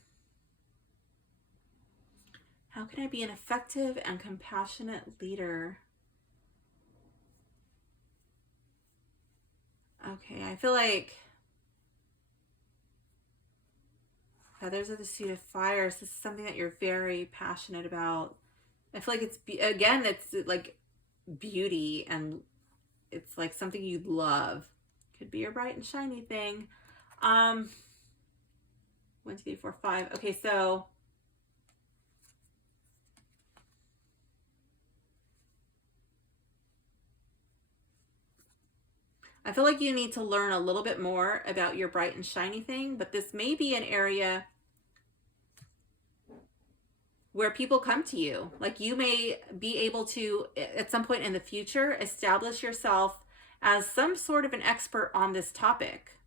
How can I be an effective and compassionate leader? Okay, I feel like Feathers are the seed of fire. So this is something that you're very passionate about. I feel like it's, again, it's like beauty and it's like something you'd love. Could be your bright and shiny thing. 1, 2, 3, 4, 5. Okay, so I feel like you need to learn a little bit more about your bright and shiny thing, but this may be an area where people come to you. Like you may be able to, at some point in the future, establish yourself as some sort of an expert on this topic.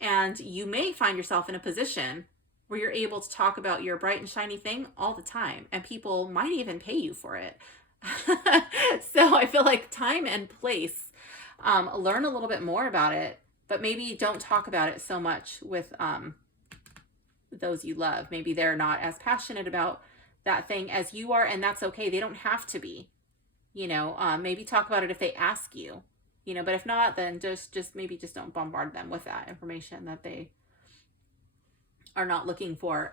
And you may find yourself in a position where you're able to talk about your bright and shiny thing all the time, and people might even pay you for it. So I feel like time and place, learn a little bit more about it, but maybe don't talk about it so much with those you love. Maybe they're not as passionate about that thing as you are, and that's okay. They don't have to be, you know. Maybe talk about it if they ask you, you know, but if not, then just maybe just don't bombard them with that information that they are not looking for.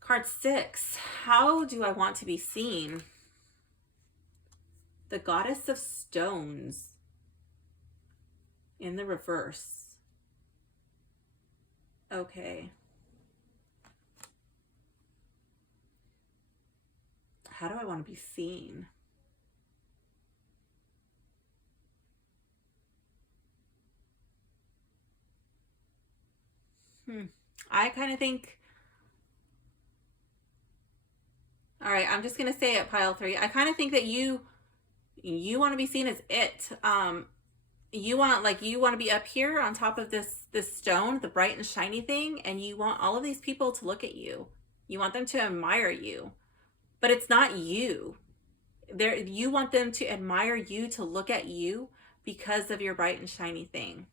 Card 6, how do I want to be seen? The Goddess of Stones in the reverse. Okay. How do I want to be seen? I kind of think All right, I'm just gonna say it, pile 3. I kind of think that you want to be seen as it. You want to be up here on top of this stone, the bright and shiny thing, and you want all of these people to look at you. You want them to admire you, but it's not you. You want them to admire you, to look at you because of your bright and shiny thing.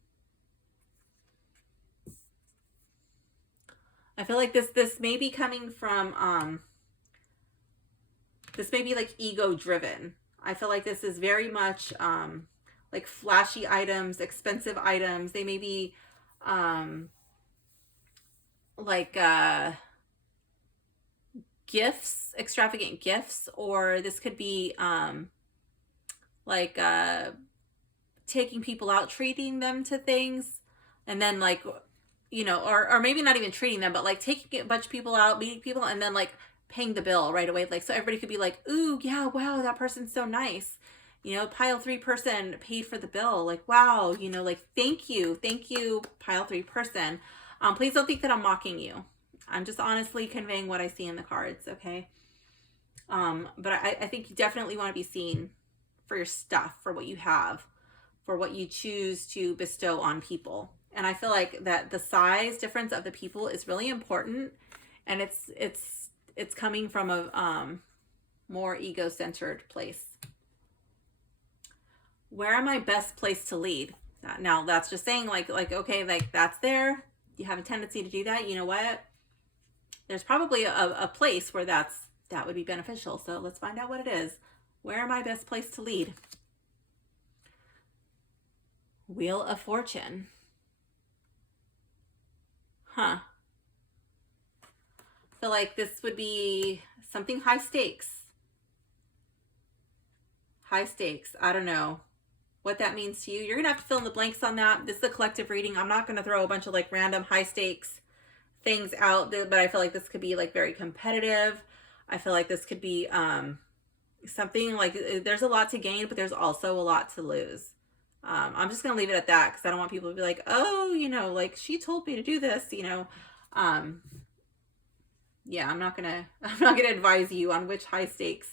I feel like this may be coming from this may be like ego driven. I feel like this is very much like flashy items, expensive items. They may be like gifts, extravagant gifts, or this could be like taking people out, treating them to things, and then like, you know, or maybe not even treating them, but like taking a bunch of people out, meeting people, and then like paying the bill right away. Like, so everybody could be like, ooh, yeah, wow, that person's so nice. You know, pile 3 person paid for the bill. Like, wow, you know, like, thank you, pile 3 person. Please don't think that I'm mocking you. I'm just honestly conveying what I see in the cards, okay? But I think you definitely want to be seen for your stuff, for what you have, for what you choose to bestow on people. And I feel like that the size difference of the people is really important, and it's coming from a more ego-centered place. Where am I best placed to lead? Now that's just saying like okay, like that's there. You have a tendency to do that. You know what? There's probably a place where that would be beneficial. So let's find out what it is. Where am I best placed to lead? Wheel of Fortune. Huh. I feel like this would be something high stakes. High stakes. I don't know what that means to you. You're going to have to fill in the blanks on that. This is a collective reading. I'm not going to throw a bunch of like random high stakes things out, but I feel like this could be like very competitive. I feel like this could be something like there's a lot to gain, but there's also a lot to lose. I'm just going to leave it at that because I don't want people to be like, oh, you know, like she told me to do this, you know. Yeah, I'm not going to advise you on which high stakes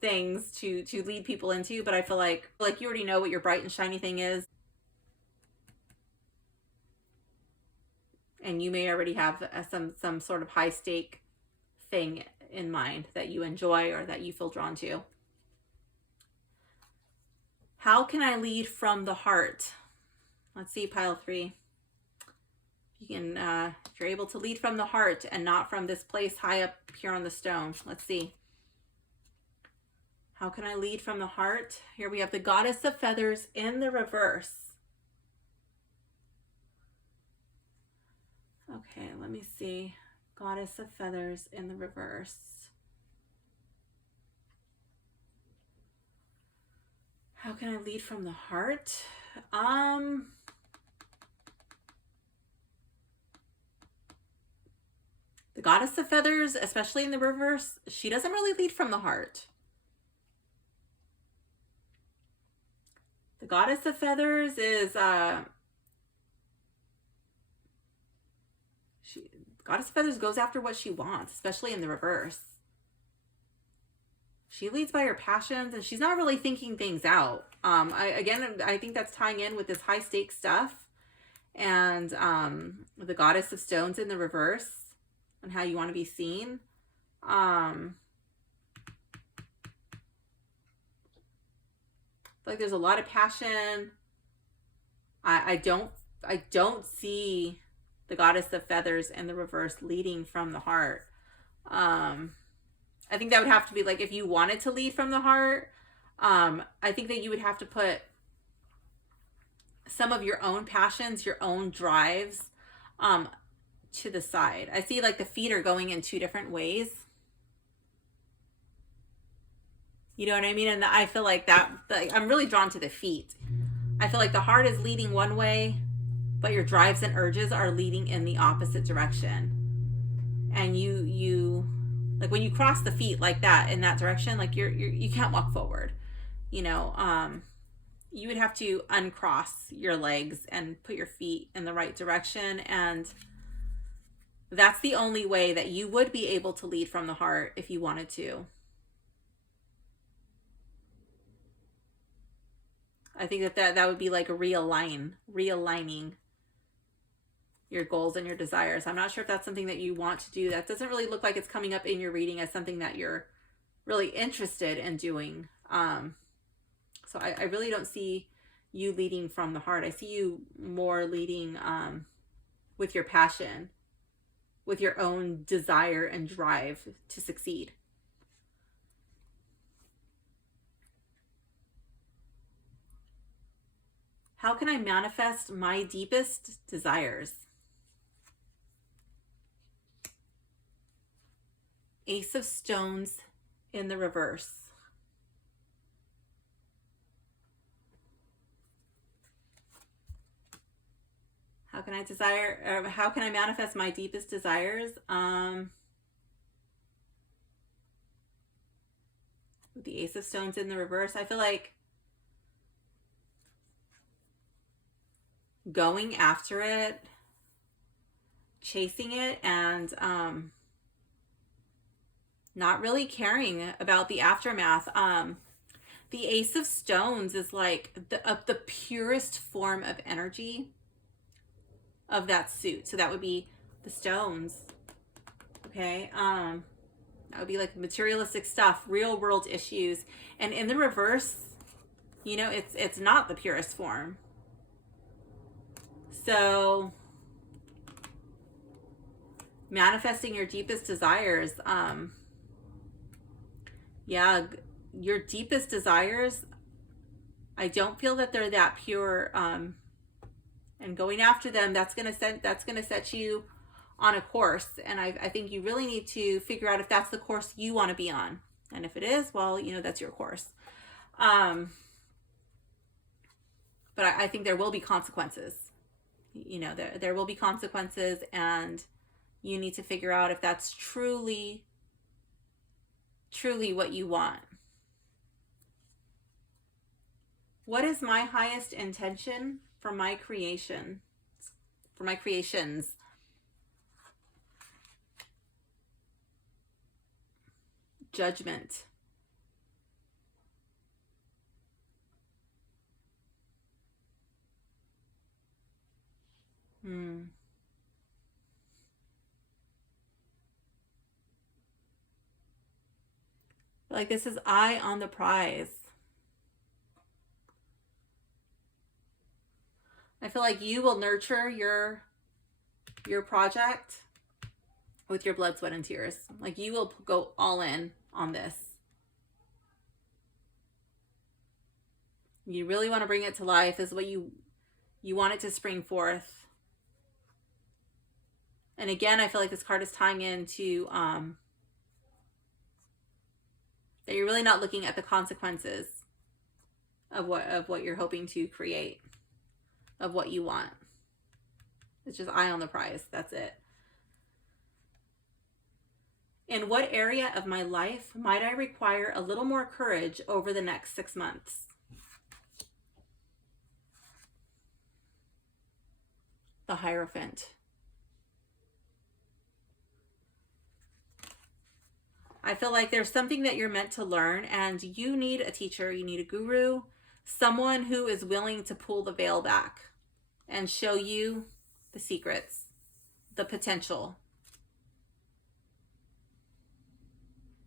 things to lead people into, but I feel like you already know what your bright and shiny thing is, and you may already have some sort of high stake thing in mind that you enjoy or that you feel drawn to. How can I lead from the heart? Let's see, pile 3. You can if you're able to lead from the heart and not from this place high up here on the stone. Let's see. How can I lead from the heart? Here we have the Goddess of Feathers in the reverse. Okay, let me see. Goddess of Feathers in the reverse. How can I lead from the heart? The Goddess of Feathers, especially in the reverse, she doesn't really lead from the heart. The Goddess of Feathers is Goddess of Feathers goes after what she wants, especially in the reverse. She leads by her passions, and she's not really thinking things out. I think that's tying in with this high stakes stuff, and the Goddess of Stones in the reverse, and how you want to be seen. Like there's a lot of passion. I don't see the Goddess of Feathers in the reverse leading from the heart. I think that would have to be like if you wanted to lead from the heart. I think that you would have to put some of your own passions, your own drives, to the side. I see like the feet are going in 2 different ways. You know what I mean? And I feel like that, like, I'm really drawn to the feet. I feel like the heart is leading one way, but your drives and urges are leading in the opposite direction. And you like when you cross the feet like that in that direction, like you can't walk forward. You know, you would have to uncross your legs and put your feet in the right direction. And That's the only way that you would be able to lead from the heart if you wanted to. I think that would be like realigning your goals and your desires. I'm not sure if that's something that you want to do. That doesn't really look like it's coming up in your reading as something that you're really interested in doing. So I really don't see you leading from the heart. I see you more leading with your passion, with your own desire and drive to succeed. How can I manifest my deepest desires? Ace of Stones in the reverse. How can I manifest my deepest desires? With the Ace of Stones in the reverse, I feel like going after it, chasing it, and not really caring about the aftermath. The Ace of Stones is like the purest form of energy of that suit. So that would be the stones. Okay. That would be like materialistic stuff, real world issues. And in the reverse, you know, it's not the purest form. So manifesting your deepest desires, yeah, your deepest desires, I don't feel that they're that pure, and going after them, that's gonna set you on a course. And I think you really need to figure out if that's the course you want to be on. And if it is, well, you know, that's your course. But I think there will be consequences. You know, there will be consequences, and you need to figure out if that's truly what you want. What is my highest intention for my creation? For my creations? Judgment. Like this is eye on the prize. I feel like you will nurture your project with your blood, sweat, and tears. Like you will go all in on this. You really want to bring it to life. This is what you want it to spring forth. And again, I feel like this card is tying into that you're really not looking at the consequences of what you're hoping to create, of what you want. It's just eye on the prize. That's it. In what area of my life might I require a little more courage over the next 6 months? The Hierophant. I feel like there's something that you're meant to learn, and you need a teacher, you need a guru, someone who is willing to pull the veil back and show you the secrets, the potential.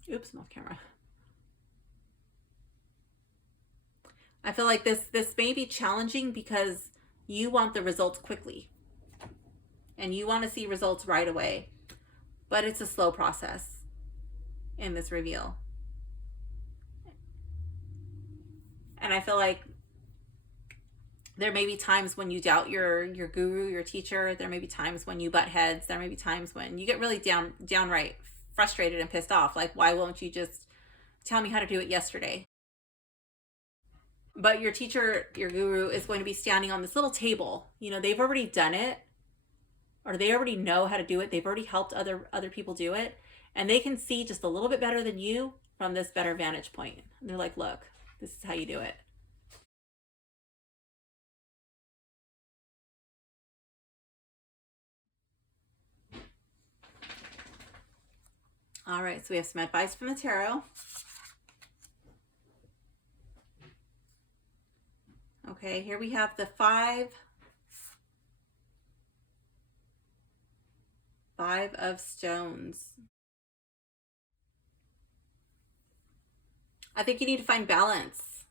Oops, I'm off camera. I feel like this may be challenging because you want the results quickly and you want to see results right away, but it's a slow process in this reveal. And I feel like there may be times when you doubt your guru, your teacher. There may be times when you butt heads. There may be times when you get really downright frustrated and pissed off. Like, why won't you just tell me how to do it yesterday? But your teacher, your guru, is going to be standing on this little table. You know, they've already done it, or they already know how to do it. They've already helped other people do it. And they can see just a little bit better than you from this better vantage point. And they're like, look, this is how you do it. All right, so we have some advice from the tarot. Okay, here we have the five of stones. I think you need to find balance.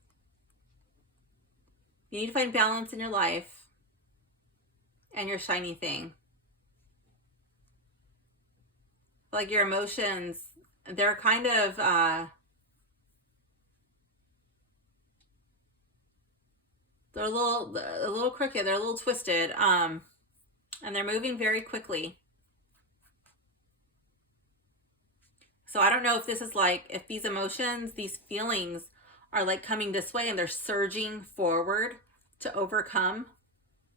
You need to find balance in your life and your shiny thing. Like your emotions, they're kind of they're a little crooked, they're a little twisted, and they're moving very quickly. So I don't know if this is like, if these emotions, these feelings are like coming this way and they're surging forward to overcome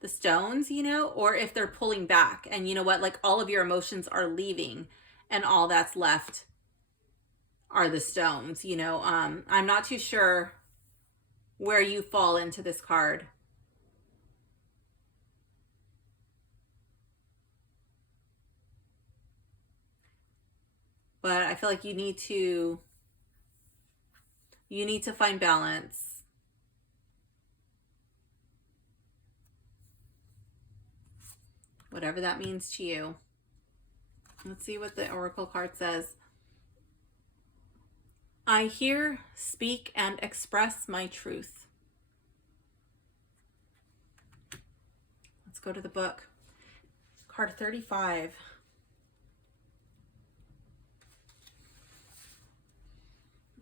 the stones, you know, or if they're pulling back and you know what, like all of your emotions are leaving and all that's left are the stones, you know. I'm not too sure where you fall into this card. But I feel like you need to find balance. Whatever that means to you. Let's see what the oracle card says. I hear, speak, and express my truth. Let's go to the book. Card 35.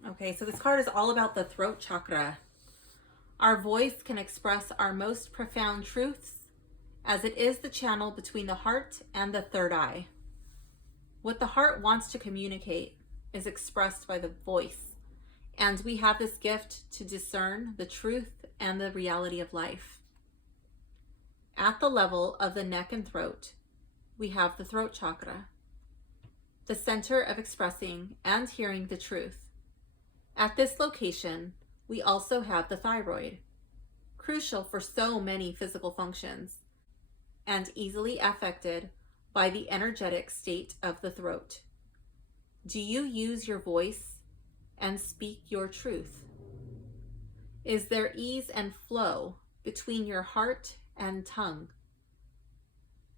Okay, so this card is all about the throat chakra. Our voice can express our most profound truths, as it is the channel between the heart and the third eye. What the heart wants to communicate is expressed by the voice, and we have this gift to discern the truth and the reality of life. At the level of the neck and throat, we have the throat chakra, the center of expressing and hearing the truth. At this location, we also have the thyroid, crucial for so many physical functions, and easily affected by the energetic state of the throat. Do you use your voice and speak your truth? Is there ease and flow between your heart and tongue?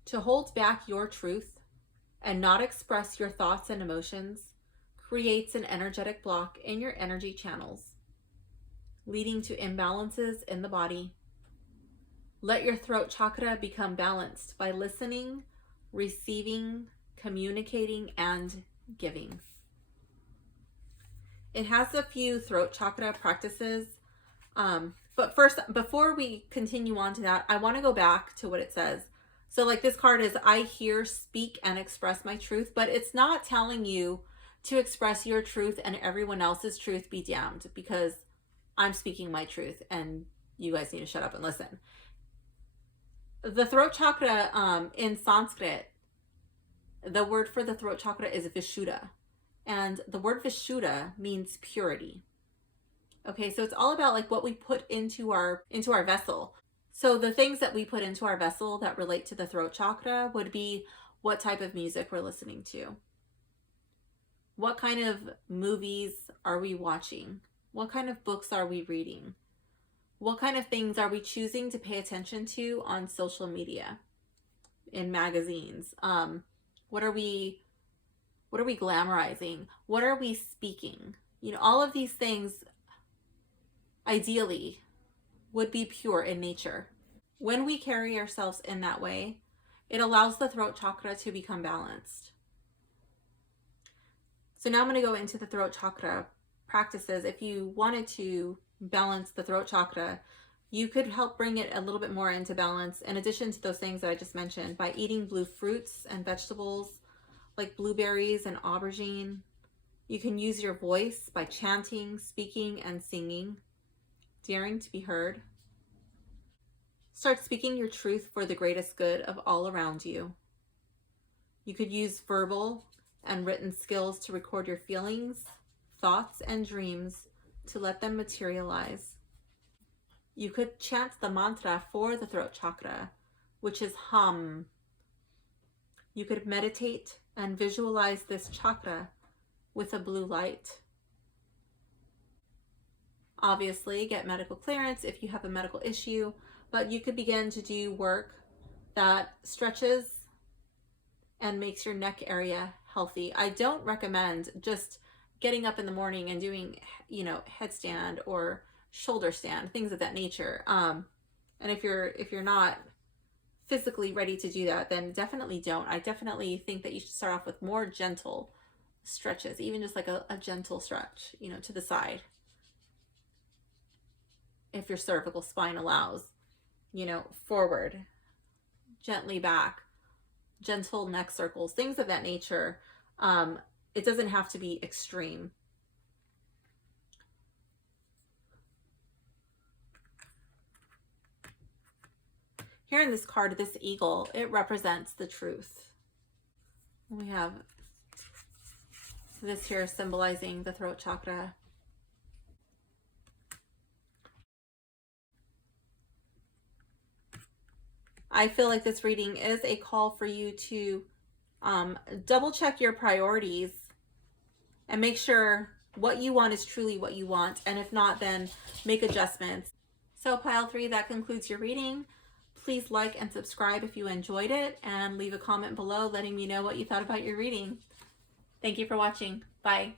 To hold back your truth and not express your thoughts and emotions creates an energetic block in your energy channels, leading to imbalances in the body. Let your throat chakra become balanced by listening, receiving, communicating, and giving. It has a few throat chakra practices, but first, before we continue on to that, I want to go back to what it says. So like this card is, I hear, speak, and express my truth, but it's not telling you to express your truth and everyone else's truth be damned, because I'm speaking my truth and you guys need to shut up and listen. The throat chakra, in Sanskrit, the word for the throat chakra is Vishuddha. And the word Vishuddha means purity. Okay, so it's all about like what we put into our vessel. So the things that we put into our vessel that relate to the throat chakra would be what type of music we're listening to. What kind of movies are we watching? What kind of books are we reading? What kind of things are we choosing to pay attention to on social media, in magazines? What are we glamorizing? What are we speaking? You know, all of these things ideally would be pure in nature. When we carry ourselves in that way, it allows the throat chakra to become balanced. So now I'm going to go into the throat chakra practices. If you wanted to balance the throat chakra, you could help bring it a little bit more into balance, in addition to those things that I just mentioned, by eating blue fruits and vegetables like blueberries and aubergine. You can use your voice by chanting, speaking, and singing, daring to be heard. Start speaking your truth for the greatest good of all around you. You could use verbal and written skills to record your feelings, thoughts, and dreams to let them materialize. You could chant the mantra for the throat chakra, which is hum. You could meditate and visualize this chakra with a blue light. Obviously, get medical clearance if you have a medical issue, but you could begin to do work that stretches and makes your neck area healthy. I don't recommend just getting up in the morning and doing, headstand or shoulder stand, things of that nature. And if you're not physically ready to do that, then definitely don't. I definitely think that you should start off with more gentle stretches, even just like a gentle stretch, to the side. If your cervical spine allows, forward, gently back, gentle neck circles, things of that nature. It doesn't have to be extreme. Here in this card, this eagle, it represents the truth. We have this here symbolizing the throat chakra. I feel like this reading is a call for you to double check your priorities and make sure what you want is truly what you want. And if not, then make adjustments. So pile 3, that concludes your reading. Please like and subscribe if you enjoyed it, and leave a comment below letting me know what you thought about your reading. Thank you for watching. Bye.